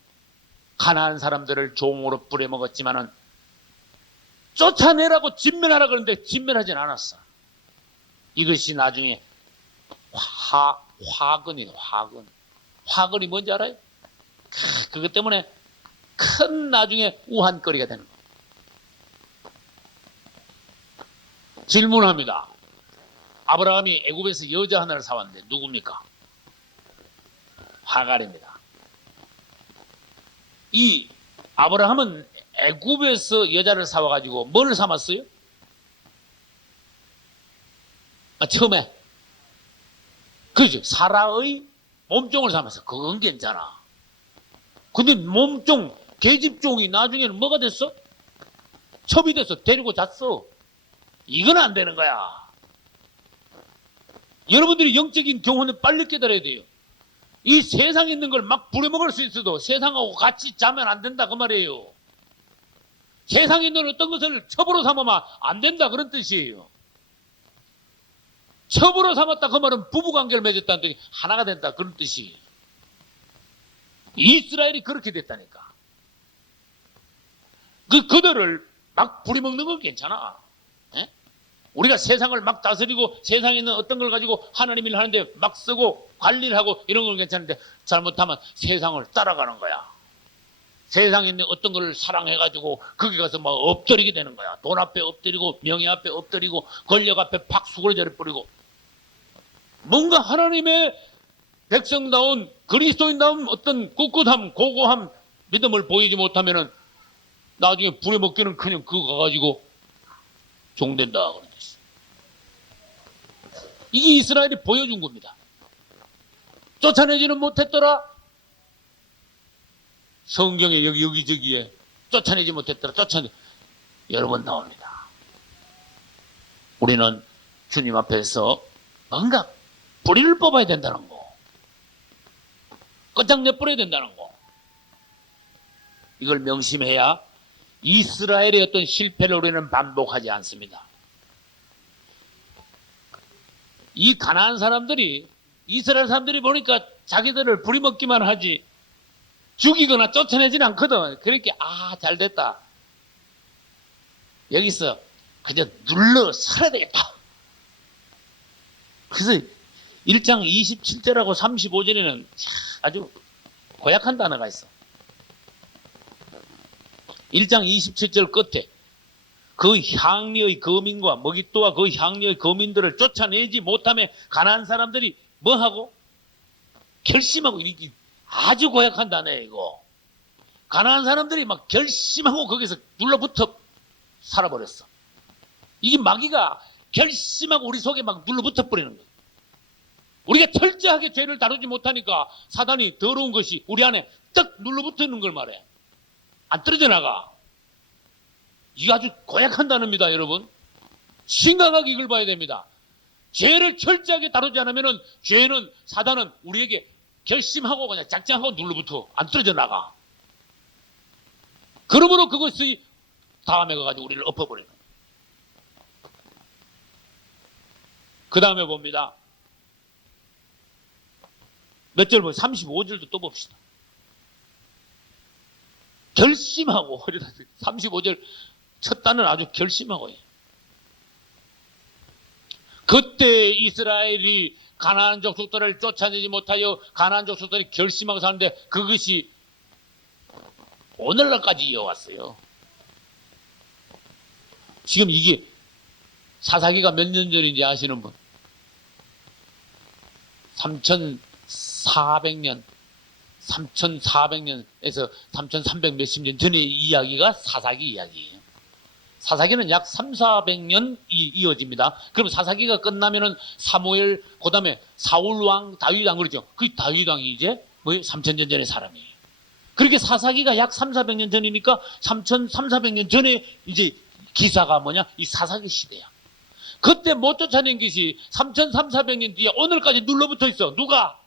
가난한 사람들을 종으로 부려먹었지만은 쫓아내라고 진멸하라 그러는데 진멸하진 않았어. 이것이 나중에 화근이에요. 화근이 뭔지 알아요? 그것 때문에 큰 나중에 우한거리가 되는 거예요. 질문합니다. 아브라함이 애굽에서 여자 하나를 사왔는데 누굽니까? 하갈입니다. 이 아브라함은 애굽에서 여자를 사와가지고 뭘 삼았어요? 처음에 그렇죠. 사라의 몸종을 삼았어. 그건 괜찮아. 근데 몸종, 계집종이 나중에는 뭐가 됐어? 첩이 됐어. 데리고 잤어. 이건 안 되는 거야. 여러분들이 영적인 교훈을 빨리 깨달아야 돼요. 이 세상에 있는 걸 막 부려먹을 수 있어도 세상하고 같이 자면 안 된다 그 말이에요. 세상에 있는 어떤 것을 첩으로 삼으면 안 된다 그런 뜻이에요. 첩으로 삼았다 그 말은 부부관계를 맺었다는 뜻이 하나가 된다 그런 뜻이에요. 이스라엘이 그렇게 됐다니까. 그들을 막 부려먹는 건 괜찮아. 에? 우리가 세상을 막 다스리고 세상에 있는 어떤 걸 가지고 하나님 일을 하는데 막 쓰고 관리를 하고 이런 건 괜찮은데 잘못하면 세상을 따라가는 거야. 세상에 있는 어떤 걸 사랑해가지고 거기 가서 막 엎드리게 되는 거야. 돈 앞에 엎드리고 명예 앞에 엎드리고 권력 앞에 팍 수그러져 버리고 뭔가 하나님의 백성다운 그리스도인다운 어떤 꿋꿋함 고고함 믿음을 보이지 못하면은 나중에 부려먹기는 그냥 그거 가가지고 종된다 그런 뜻이에요. 이게 이스라엘이 보여준 겁니다. 쫓아내지는 못했더라. 성경에 여기저기에 쫓아내지 못했더라. 여러 번 나옵니다. 우리는 주님 앞에서 뭔가 뿌리를 뽑아야 된다는 거. 끝장내버려야 된다는 거. 이걸 명심해야 이스라엘의 어떤 실패를 우리는 반복하지 않습니다. 이 가나안 사람들이 이스라엘 사람들이 보니까 자기들을 부리먹기만 하지 죽이거나 쫓아내지는 않거든. 그렇게 잘됐다. 여기서 그저 눌러 살아야 되겠다. 그래서 1장 27절하고 35절에는 아주 고약한 단어가 있어. 1장 27절 끝에 그 향리의 거민과 머깃도와 그 향리의 거민들을 쫓아내지 못하며 가나안 사람들이 뭐하고? 결심하고 이렇게 아주 고약한 단어예요. 이거. 가나안 사람들이 막 결심하고 거기서 눌러붙어 살아버렸어. 이게 마귀가 결심하고 우리 속에 막 눌러붙어 버리는 거예요. 우리가 철저하게 죄를 다루지 못하니까 사단이 더러운 것이 우리 안에 딱 눌러붙어 있는 걸 말해. 안 떨어져 나가. 이게 아주 고약한 단어입니다, 여러분. 심각하게 이걸 봐야 됩니다. 죄를 철저하게 다루지 않으면 죄는 사단은 우리에게 결심하고 그냥 작정하고 눌러붙어 안 떨어져 나가. 그러므로 그것이 다음에 가가지고 우리를 엎어버리는 거예요. 그 다음에 봅니다. 몇 절 보세요. 35절도 또 봅시다. 결심하고 35절 첫 단은 아주 결심하고 그때 이스라엘이 가나안 족속들을 쫓아내지 못하여 가나안 족속들이 결심하고 사는데 그것이 오늘날까지 이어왔어요. 지금 이게 사사기가 몇 년 전인지 아시는 분? 3400년 3400년에서 3300 몇십 년 전의 이야기가 사사기 이야기예요. 사사기는 약 3,400년 이어집니다. 그럼 사사기가 끝나면은 사무엘, 그 다음에 사울왕, 다윗왕 그러죠. 그 다윗왕이 이제 뭐 3000년 전의 사람이에요. 그렇게 사사기가 약 3,400년 전이니까 3,400년 전에 이제 기사가 뭐냐? 이 사사기 시대야. 그때 못 쫓아낸 것이 3,400년 뒤에 오늘까지 눌러붙어 있어. 누가?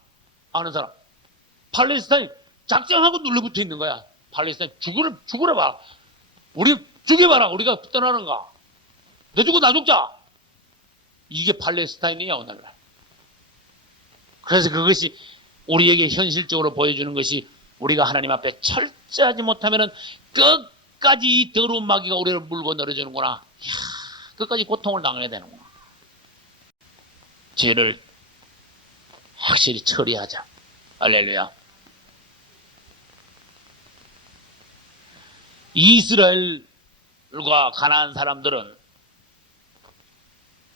아는 사람. 팔레스타인 작정하고 눌러붙어 있는 거야. 팔레스타인 죽으라 봐. 우리 죽여봐라. 우리가 떠나는가. 너 죽고 나 죽자. 이게 팔레스타인이야 오늘날. 그래서 그것이 우리에게 현실적으로 보여주는 것이 우리가 하나님 앞에 철저하지 못하면 끝까지 이 더러운 마귀가 우리를 물고 늘어주는구나. 이야, 끝까지 고통을 당해야 되는구나. 죄를 확실히 처리하자. 할렐루야. 이스라엘과 가나안 사람들은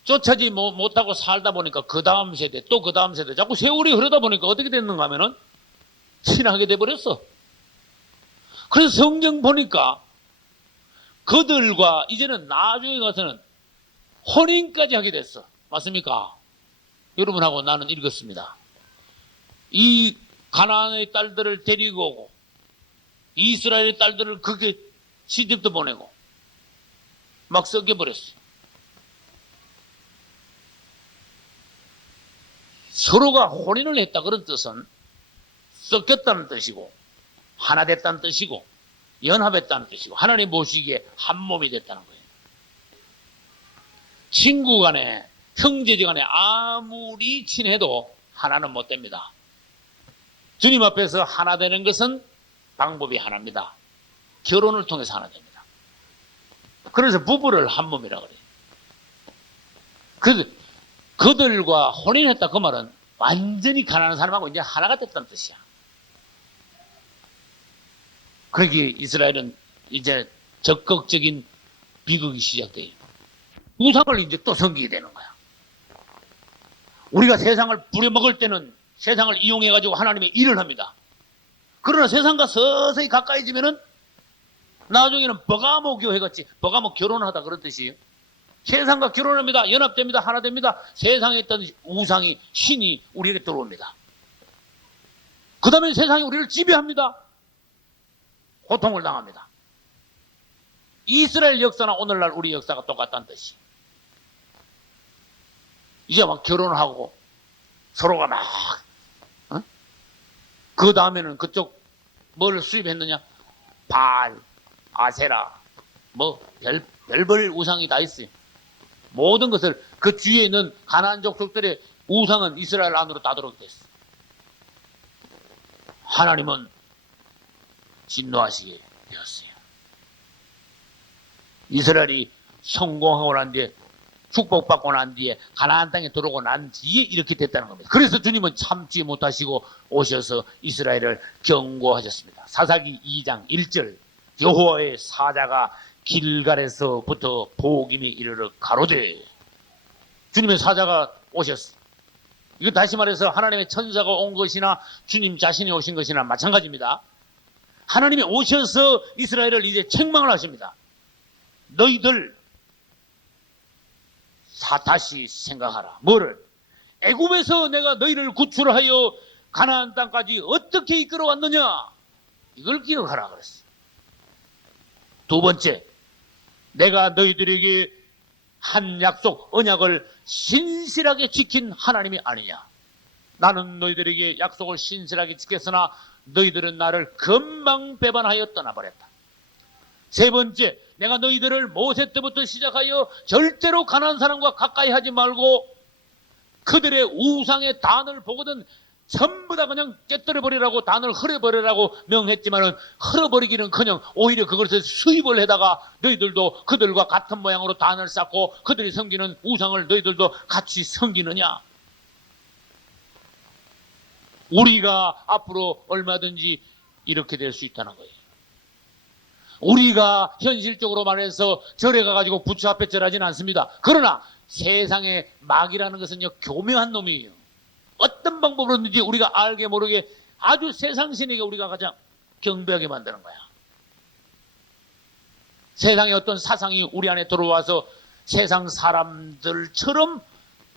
쫓아지 못하고 살다 보니까 그 다음 세대 또 그 다음 세대 자꾸 세월이 흐르다 보니까 어떻게 됐는가 하면은 친하게 돼버렸어. 그래서 성경 보니까 그들과 이제는 나중에 가서는 혼인까지 하게 됐어. 맞습니까? 여러분하고 나는 읽었습니다. 이 가나안의 딸들을 데리고 오고 이스라엘의 딸들을 그게 시집도 보내고 막 섞여버렸어. 서로가 혼인을 했다 그런 뜻은 섞였다는 뜻이고 하나 됐다는 뜻이고 연합했다는 뜻이고 하나님 보시기에 한 몸이 됐다는 거예요. 친구 간에 형제지 간에 아무리 친해도 하나는 못 됩니다. 주님 앞에서 하나 되는 것은 방법이 하나입니다. 결혼을 통해서 하나 됩니다. 그래서 부부를 한 몸이라고 그래요. 그들과 혼인했다 그 말은 완전히 가난한 사람하고 이제 하나가 됐다는 뜻이야. 그러기에 이스라엘은 이제 적극적인 비극이 시작돼요. 우상을 이제 또 섬기게 되는 거야. 우리가 세상을 부려먹을 때는 세상을 이용해가지고 하나님의 일을 합니다. 그러나 세상과 서서히 가까이지면은 나중에는 버가모 교회같이 버가모 결혼하다 그런 뜻이에요. 세상과 결혼합니다. 연합됩니다. 하나 됩니다. 세상에 있던 우상이 신이 우리에게 들어옵니다. 그 다음에 세상이 우리를 지배합니다. 고통을 당합니다. 이스라엘 역사나 오늘날 우리 역사가 똑같다는 뜻이. 이제 막 결혼하고 서로가 막 그 다음에는 그쪽 뭘 수입했느냐? 발, 아세라, 뭐 별별 우상이 다 있어요. 모든 것을 그 뒤에 있는 가나안 족속들의 우상은 이스라엘 안으로 다 들어오게 됐어. 하나님은 진노하시게 되었어요. 이스라엘이 성공하고 난 뒤에 축복받고 난 뒤에 가나안 땅에 들어오고 난 뒤에 이렇게 됐다는 겁니다. 그래서 주님은 참지 못하시고 오셔서 이스라엘을 경고하셨습니다. 사사기 2장 1절 여호와의 사자가 길갈에서부터 보김이 이르러 가로되 주님의 사자가 오셨어. 이거 다시 말해서 하나님의 천사가 온 것이나 주님 자신이 오신 것이나 마찬가지입니다. 하나님이 오셔서 이스라엘을 이제 책망을 하십니다. 너희들 다시 생각하라. 뭐를? 애굽에서 내가 너희를 구출하여 가나안 땅까지 어떻게 이끌어왔느냐? 이걸 기억하라 그랬어. 두 번째, 내가 너희들에게 한 약속, 언약을 신실하게 지킨 하나님이 아니냐? 나는 너희들에게 약속을 신실하게 지켰으나 너희들은 나를 금방 배반하여 떠나버렸다. 세 번째, 내가 너희들을 모세 때부터 시작하여 절대로 가난한 사람과 가까이 하지 말고 그들의 우상의 단을 보거든 전부 다 그냥 깨뜨려버리라고 단을 흐려버리라고 명했지만은 흐려버리기는커녕 오히려 그것을 수입을 해다가 너희들도 그들과 같은 모양으로 단을 쌓고 그들이 섬기는 우상을 너희들도 같이 섬기느냐? 우리가 앞으로 얼마든지 이렇게 될 수 있다는 거예요. 우리가 현실적으로 말해서 절에 가가지고 부처 앞에 절하지는 않습니다. 그러나 세상의 마귀라는 것은요 교묘한 놈이에요. 어떤 방법으로든지 우리가 알게 모르게 아주 세상신에게 우리가 가장 경배하게 만드는 거야. 세상의 어떤 사상이 우리 안에 들어와서 세상 사람들처럼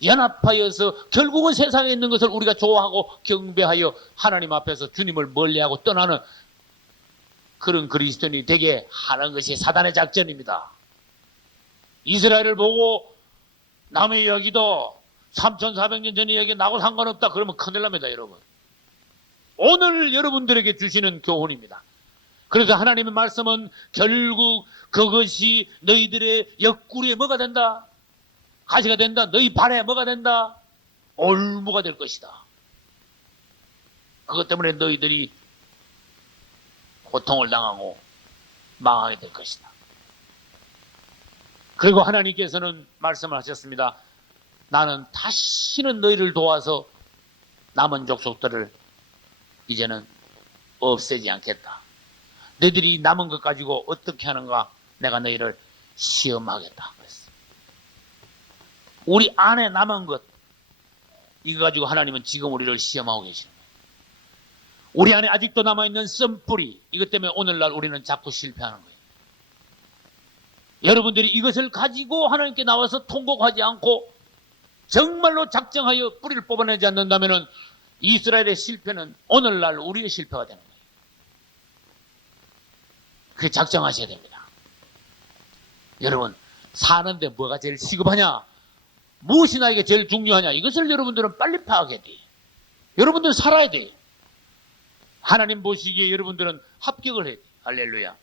연합하여서 결국은 세상에 있는 것을 우리가 좋아하고 경배하여 하나님 앞에서 주님을 멀리하고 떠나는 그런 그리스도인이 되게 하는 것이 사단의 작전입니다. 이스라엘을 보고 남의 이야기도 3400년 전 이야기 나하고 상관없다 그러면 큰일 납니다. 여러분. 오늘 여러분들에게 주시는 교훈입니다. 그래서 하나님의 말씀은 결국 그것이 너희들의 옆구리에 뭐가 된다? 가시가 된다. 너희 발에 뭐가 된다? 올무가 될 것이다. 그것 때문에 너희들이 고통을 당하고 망하게 될 것이다. 그리고 하나님께서는 말씀을 하셨습니다. 나는 다시는 너희를 도와서 남은 족속들을 이제는 없애지 않겠다. 너희들이 남은 것 가지고 어떻게 하는가 내가 너희를 시험하겠다. 그랬어. 우리 안에 남은 것 이거 가지고 하나님은 지금 우리를 시험하고 계시는 거예요. 우리 안에 아직도 남아있는 썬뿌리 이것 때문에 오늘날 우리는 자꾸 실패하는 거예요. 여러분들이 이것을 가지고 하나님께 나와서 통곡하지 않고 정말로 작정하여 뿌리를 뽑아내지 않는다면 이스라엘의 실패는 오늘날 우리의 실패가 되는 거예요. 그게 작정하셔야 됩니다. 여러분, 사는데 뭐가 제일 시급하냐? 무엇이 나에게 제일 중요하냐? 이것을 여러분들은 빨리 파악해야 돼요. 여러분들은 살아야 돼요. 하나님 보시기에 여러분들은 합격을 해야 돼요. 할렐루야.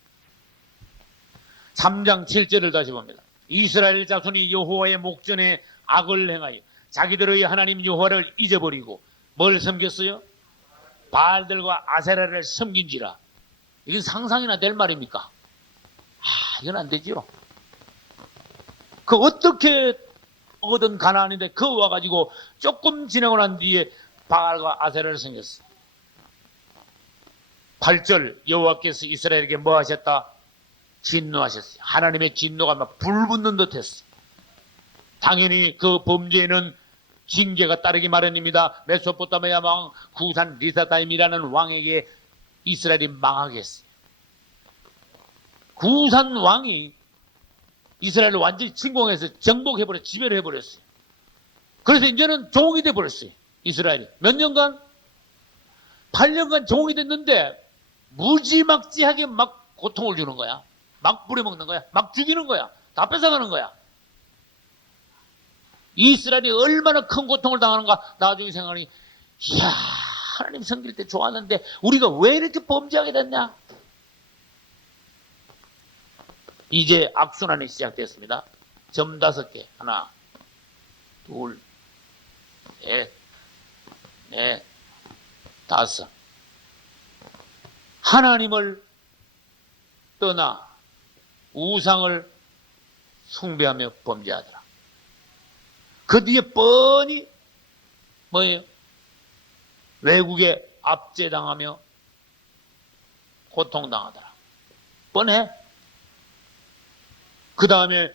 3장 7절을 다시 봅니다. 이스라엘 자손이 여호와의 목전에 악을 행하여 자기들의 하나님 여호와를 잊어버리고 뭘 섬겼어요? 바알들과 아세라를 섬긴지라. 이건 상상이나 될 말입니까? 이건 안 되지요. 그 어떻게 얻은 가나안인데 그거 와가지고 조금 지나고 난 뒤에 바알과 아세라를 섬겼어. 8절 여호와께서 이스라엘에게 뭐 하셨다? 진노하셨어요. 하나님의 진노가 막 불붙는 듯 했어. 당연히 그 범죄에는 징계가 따르기 마련입니다. 메소포타미아 왕 구산 리사다임이라는 왕에게 이스라엘이 망하게 했어요. 구산 왕이 이스라엘을 완전히 침공해서 정복해버려 지배를 해버렸어요. 그래서 이제는 종이 돼버렸어요. 이스라엘이 몇 년간? 8년간 종이 됐는데 무지막지하게 막 고통을 주는 거야. 막 부려먹는 거야. 막 죽이는 거야. 다 뺏어가는 거야. 이스라엘이 얼마나 큰 고통을 당하는가 나중에 생각하니 이야 하나님 섬길 때 좋았는데 우리가 왜 이렇게 범죄하게 됐냐. 이제 악순환이 시작됐습니다. 점 5개 하나 둘 넷 다섯 하나님을 떠나 우상을 숭배하며 범죄하더라. 그 뒤에 뻔히 뭐예요? 외국에 압제당하며 고통당하더라. 뻔해. 그 다음에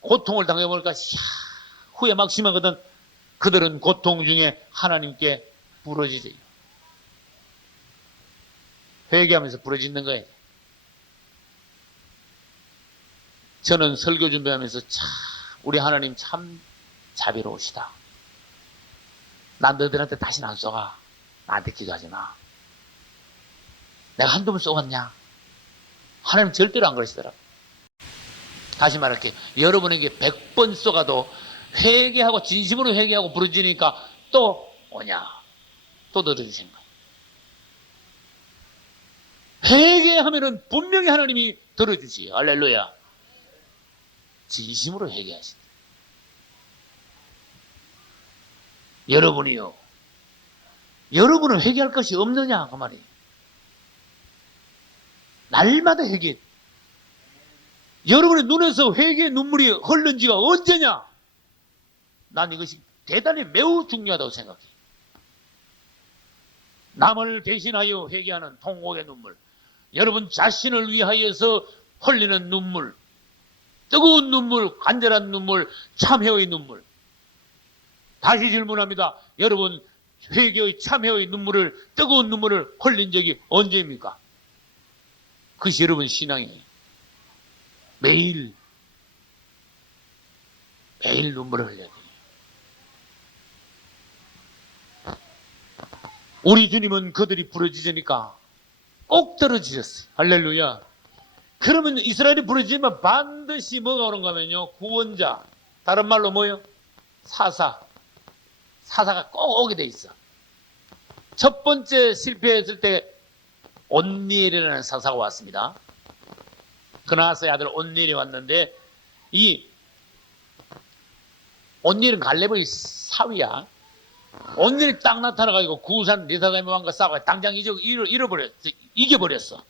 고통을 당해보니까 후회 막 심하거든. 그들은 고통 중에 하나님께 부르짖어요. 회개하면서 부르짖는 거예요. 저는 설교 준비하면서 참 우리 하나님 참 자비로우시다. 난 너희들한테 다시는 안 쏘가. 나한테 기도하지 마. 내가 한두 번 쏘았냐? 하나님 절대로 안 그러시더라. 다시 말할게. 여러분에게 100번 쏘가도 회개하고 진심으로 회개하고 부르짖으니까 또 오냐? 또 들어주신 거예요. 회개하면은 분명히 하나님이 들어주시요. 할렐루야. 진심으로 회개하신다. 여러분이요. 여러분은 회개할 것이 없느냐? 그 말이에요. 날마다 회개. 여러분의 눈에서 회개의 눈물이 흐른 지가 언제냐? 난 이것이 대단히 매우 중요하다고 생각해. 남을 대신하여 회개하는 통곡의 눈물. 여러분 자신을 위하여서 흘리는 눈물. 뜨거운 눈물, 간절한 눈물, 참회의 눈물. 다시 질문합니다. 여러분 회개의 참회의 눈물을 뜨거운 눈물을 흘린 적이 언제입니까? 그것이 여러분 신앙이에요. 매일 눈물을 흘려야 돼요. 우리 주님은 그들이 부르짖으니까 꼭 들어주셨어요. 할렐루야. 그러면 이스라엘이 부르짖으면 반드시 뭐가 오는가 하면요. 구원자. 다른 말로 뭐요? 사사가 꼭 오게 돼 있어. 첫 번째 실패했을 때 온니엘이라는 사사가 왔습니다. 그나스의 아들 온니엘이 왔는데 이 온니엘은 갈렙의 사위야. 온니엘이 딱 나타나가지고 구산 리사다임 왕과 싸우고 당장 잃어버렸어. 이겨버렸어.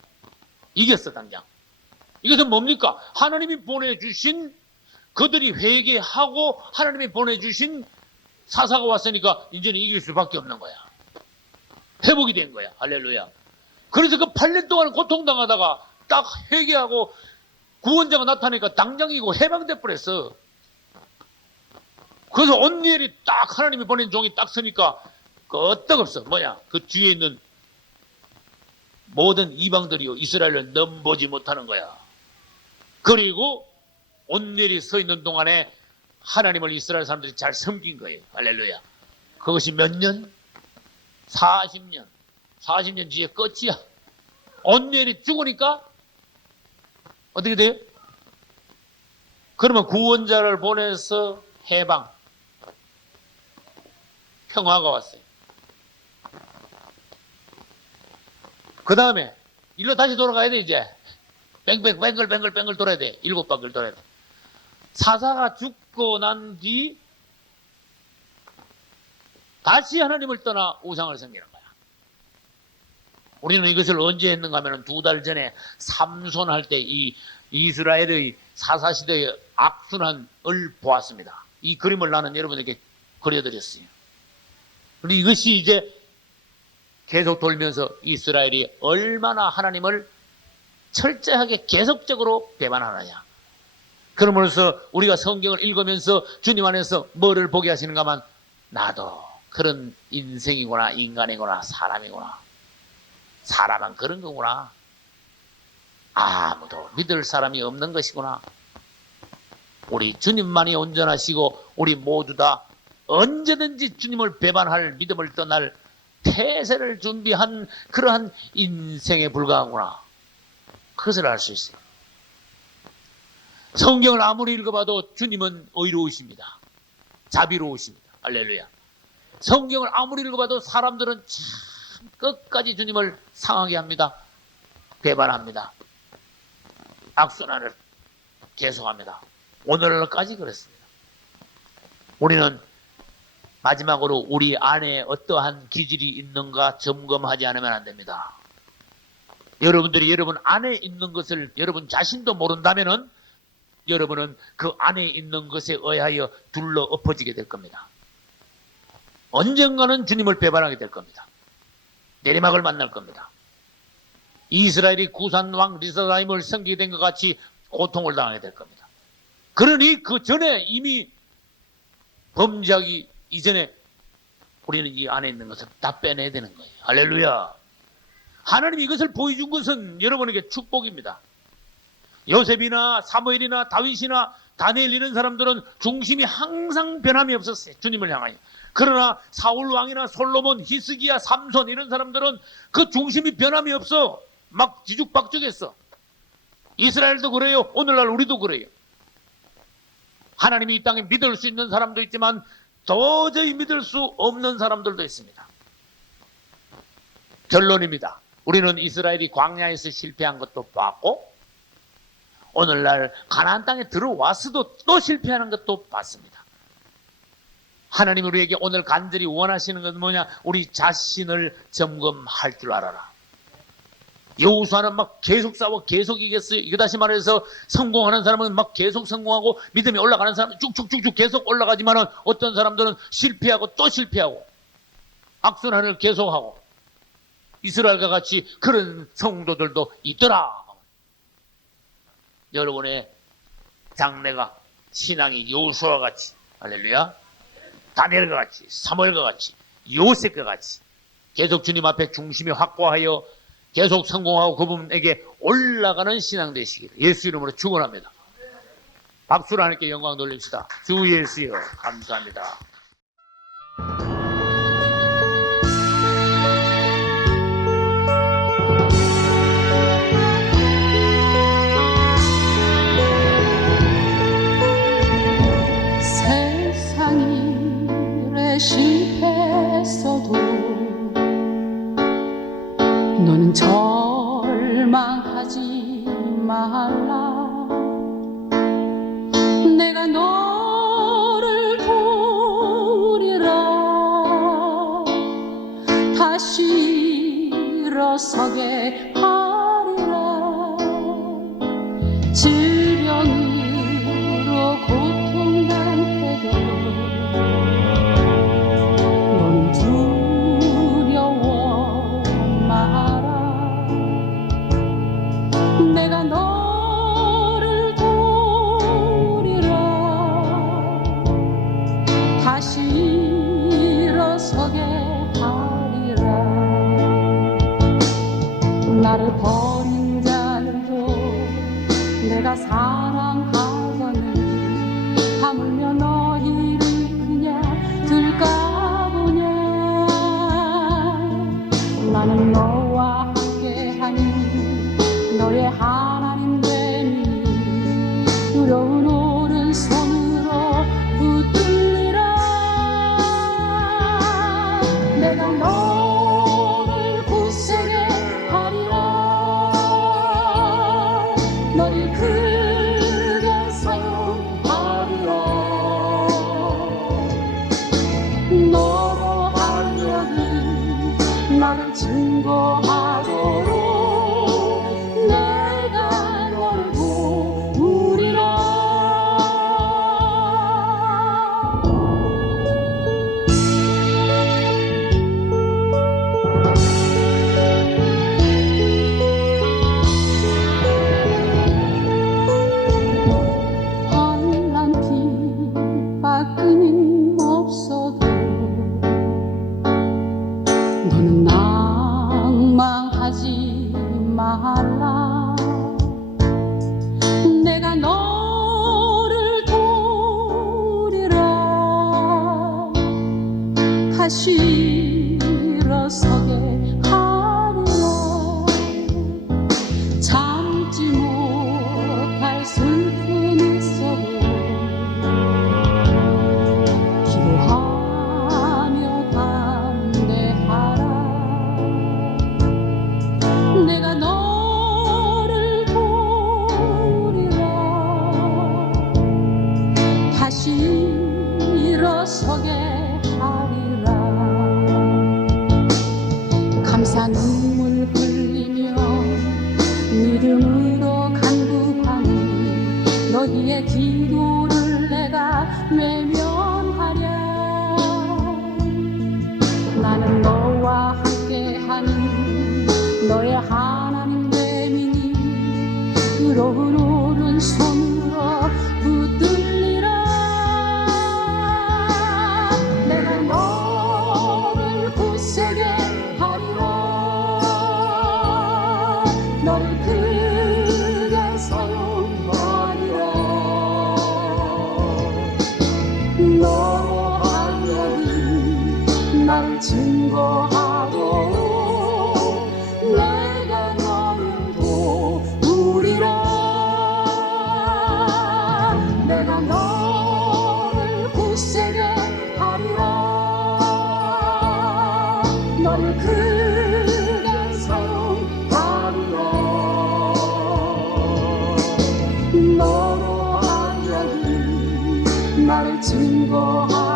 이겼어 당장. 이것은 뭡니까? 하나님이 보내주신, 그들이 회개하고 하나님이 보내주신 사사가 왔으니까 이제는 이길 수밖에 없는 거야. 회복이 된 거야. 할렐루야. 그래서 그 8년 동안 고통당하다가 딱 회개하고 구원자가 나타나니까 당장 이고 해방돼 버렸어. 그래서 온니엘이 딱 하나님이 보낸 종이 딱 서니까 끄떡없어. 뭐야? 그 뒤에 있는 모든 이방들이요 이스라엘을 넘보지 못하는 거야. 그리고 온니엘이 서 있는 동안에 하나님을 이스라엘 사람들이 잘 섬긴 거예요. 할렐루야. 그것이 몇 년? 40년. 40년 뒤에 끝이야. 온니엘이 죽으니까 어떻게 돼요? 그러면 구원자를 보내서 해방, 평화가 왔어요. 그 다음에 일로 다시 돌아가야 돼. 이제 뱅글 돌아야 돼. 7바퀴를 돌아야 돼. 사사가 죽고 난 뒤 다시 하나님을 떠나 우상을 섬기는 거야. 우리는 이것을 언제 했는가 하면 2달 전에 삼손 할 때 이 이스라엘의 사사시대의 악순환을 보았습니다. 이 그림을 나는 여러분에게 그려드렸어요. 그런데 이것이 이제 계속 돌면서 이스라엘이 얼마나 하나님을 철저하게 계속적으로 배반하느냐. 그러므로서 우리가 성경을 읽으면서 주님 안에서 뭐를 보게 하시는가 하면 나도 그런 인생이구나, 인간이구나, 사람이구나. 사람은 그런 거구나. 아무도 믿을 사람이 없는 것이구나. 우리 주님만이 온전하시고 우리 모두 다 언제든지 주님을 배반할 믿음을 떠날 태세를 준비한 그러한 인생에 불과하구나. 그것을 알 수 있어요. 성경을 아무리 읽어봐도 주님은 의로우십니다. 자비로우십니다. 할렐루야. 성경을 아무리 읽어봐도 사람들은 참 끝까지 주님을 상하게 합니다. 배반합니다. 악순환을 계속합니다. 오늘날까지 그렇습니다. 우리는 마지막으로 우리 안에 어떠한 기질이 있는가 점검하지 않으면 안 됩니다. 여러분들이 여러분 안에 있는 것을 여러분 자신도 모른다면은 여러분은 그 안에 있는 것에 의하여 둘러 엎어지게 될 겁니다. 언젠가는 주님을 배반하게 될 겁니다. 내리막을 만날 겁니다. 이스라엘이 구산왕 리사라임을 섬기게 된 것 같이 고통을 당하게 될 겁니다. 그러니 그 전에 이미 범죄하기 이전에 우리는 이 안에 있는 것을 다 빼내야 되는 거예요. 할렐루야. 하나님이 이것을 보여준 것은 여러분에게 축복입니다. 요셉이나 사무엘이나 다윗이나 다니엘 이런 사람들은 중심이 항상 변함이 없었어요. 주님을 향하여. 그러나 사울 왕이나 솔로몬, 히스기야, 삼손 이런 사람들은 그 중심이 변함이 없어. 막 뒤죽박죽했어. 이스라엘도 그래요. 오늘날 우리도 그래요. 하나님이 이 땅에 믿을 수 있는 사람도 있지만 도저히 믿을 수 없는 사람들도 있습니다. 결론입니다. 우리는 이스라엘이 광야에서 실패한 것도 봤고 오늘날 가나안 땅에 들어왔어도 또 실패하는 것도 봤습니다. 하나님 우리에게 오늘 간절히 원하시는 것은 뭐냐? 우리 자신을 점검할 줄 알아라. 여호수아는 막 계속 싸워 계속 이겼어요. 이거 다시 말해서 성공하는 사람은 막 계속 성공하고 믿음이 올라가는 사람은 쭉쭉쭉쭉 계속 올라가지만은 어떤 사람들은 실패하고 또 실패하고 악순환을 계속하고 이스라엘과 같이 그런 성도들도 있더라. 여러분의 장래가 신앙이 여호수아와 같이 할렐루야 다니엘과 같이 사무엘과 같이 요셉과 같이 계속 주님 앞에 중심이 확고하여 계속 성공하고 그분에게 올라가는 신앙 되시기를 예수 이름으로 축원합니다. 박수로 하나님께 영광 돌립시다. 주 예수여 감사합니다. 세상이 이래 실패했어도 너는 절망하지 말라. 내가 너를 도우리라. 다시 일어서게 하리라. 내가 사랑하거늘 하물며 너희를 그냥 둘까 보냐. 나는 너와 함께하니 너의 하나님 되니 두려운 오른손으로 붙들리라. 내가 너를 굳세게 하리라. 너를 크게 사용하리라. 너로 하려는 나를 증거하도록 내가 너를 도우리라. 환난 핍박 없어도 너는 낭망하지 말라. 내가 너를 도우리라. 다시 일어서게 하리라. 참지 못할 슬픔이 있어도 기도하며 담대하라. 내가 너를 도우리라. 다시 일어서게 하리라. 감사 눈물 흘리며 믿음으로 간구하는 너희의 기도를 내가 외면하랴. 나는 너와 함께하는 너의 하나님 되니 의로운 오른손으로 붙들리라. 내가 너를 굳세게 하리라. 너를 크게 사용하리라. 너로 하려는 나를 증거하도록 내가 너를 도우리라. 내가 너를 굳세게 하리라. 너를 크게 사용하리라. 너로 하려는 나를 증거하리라.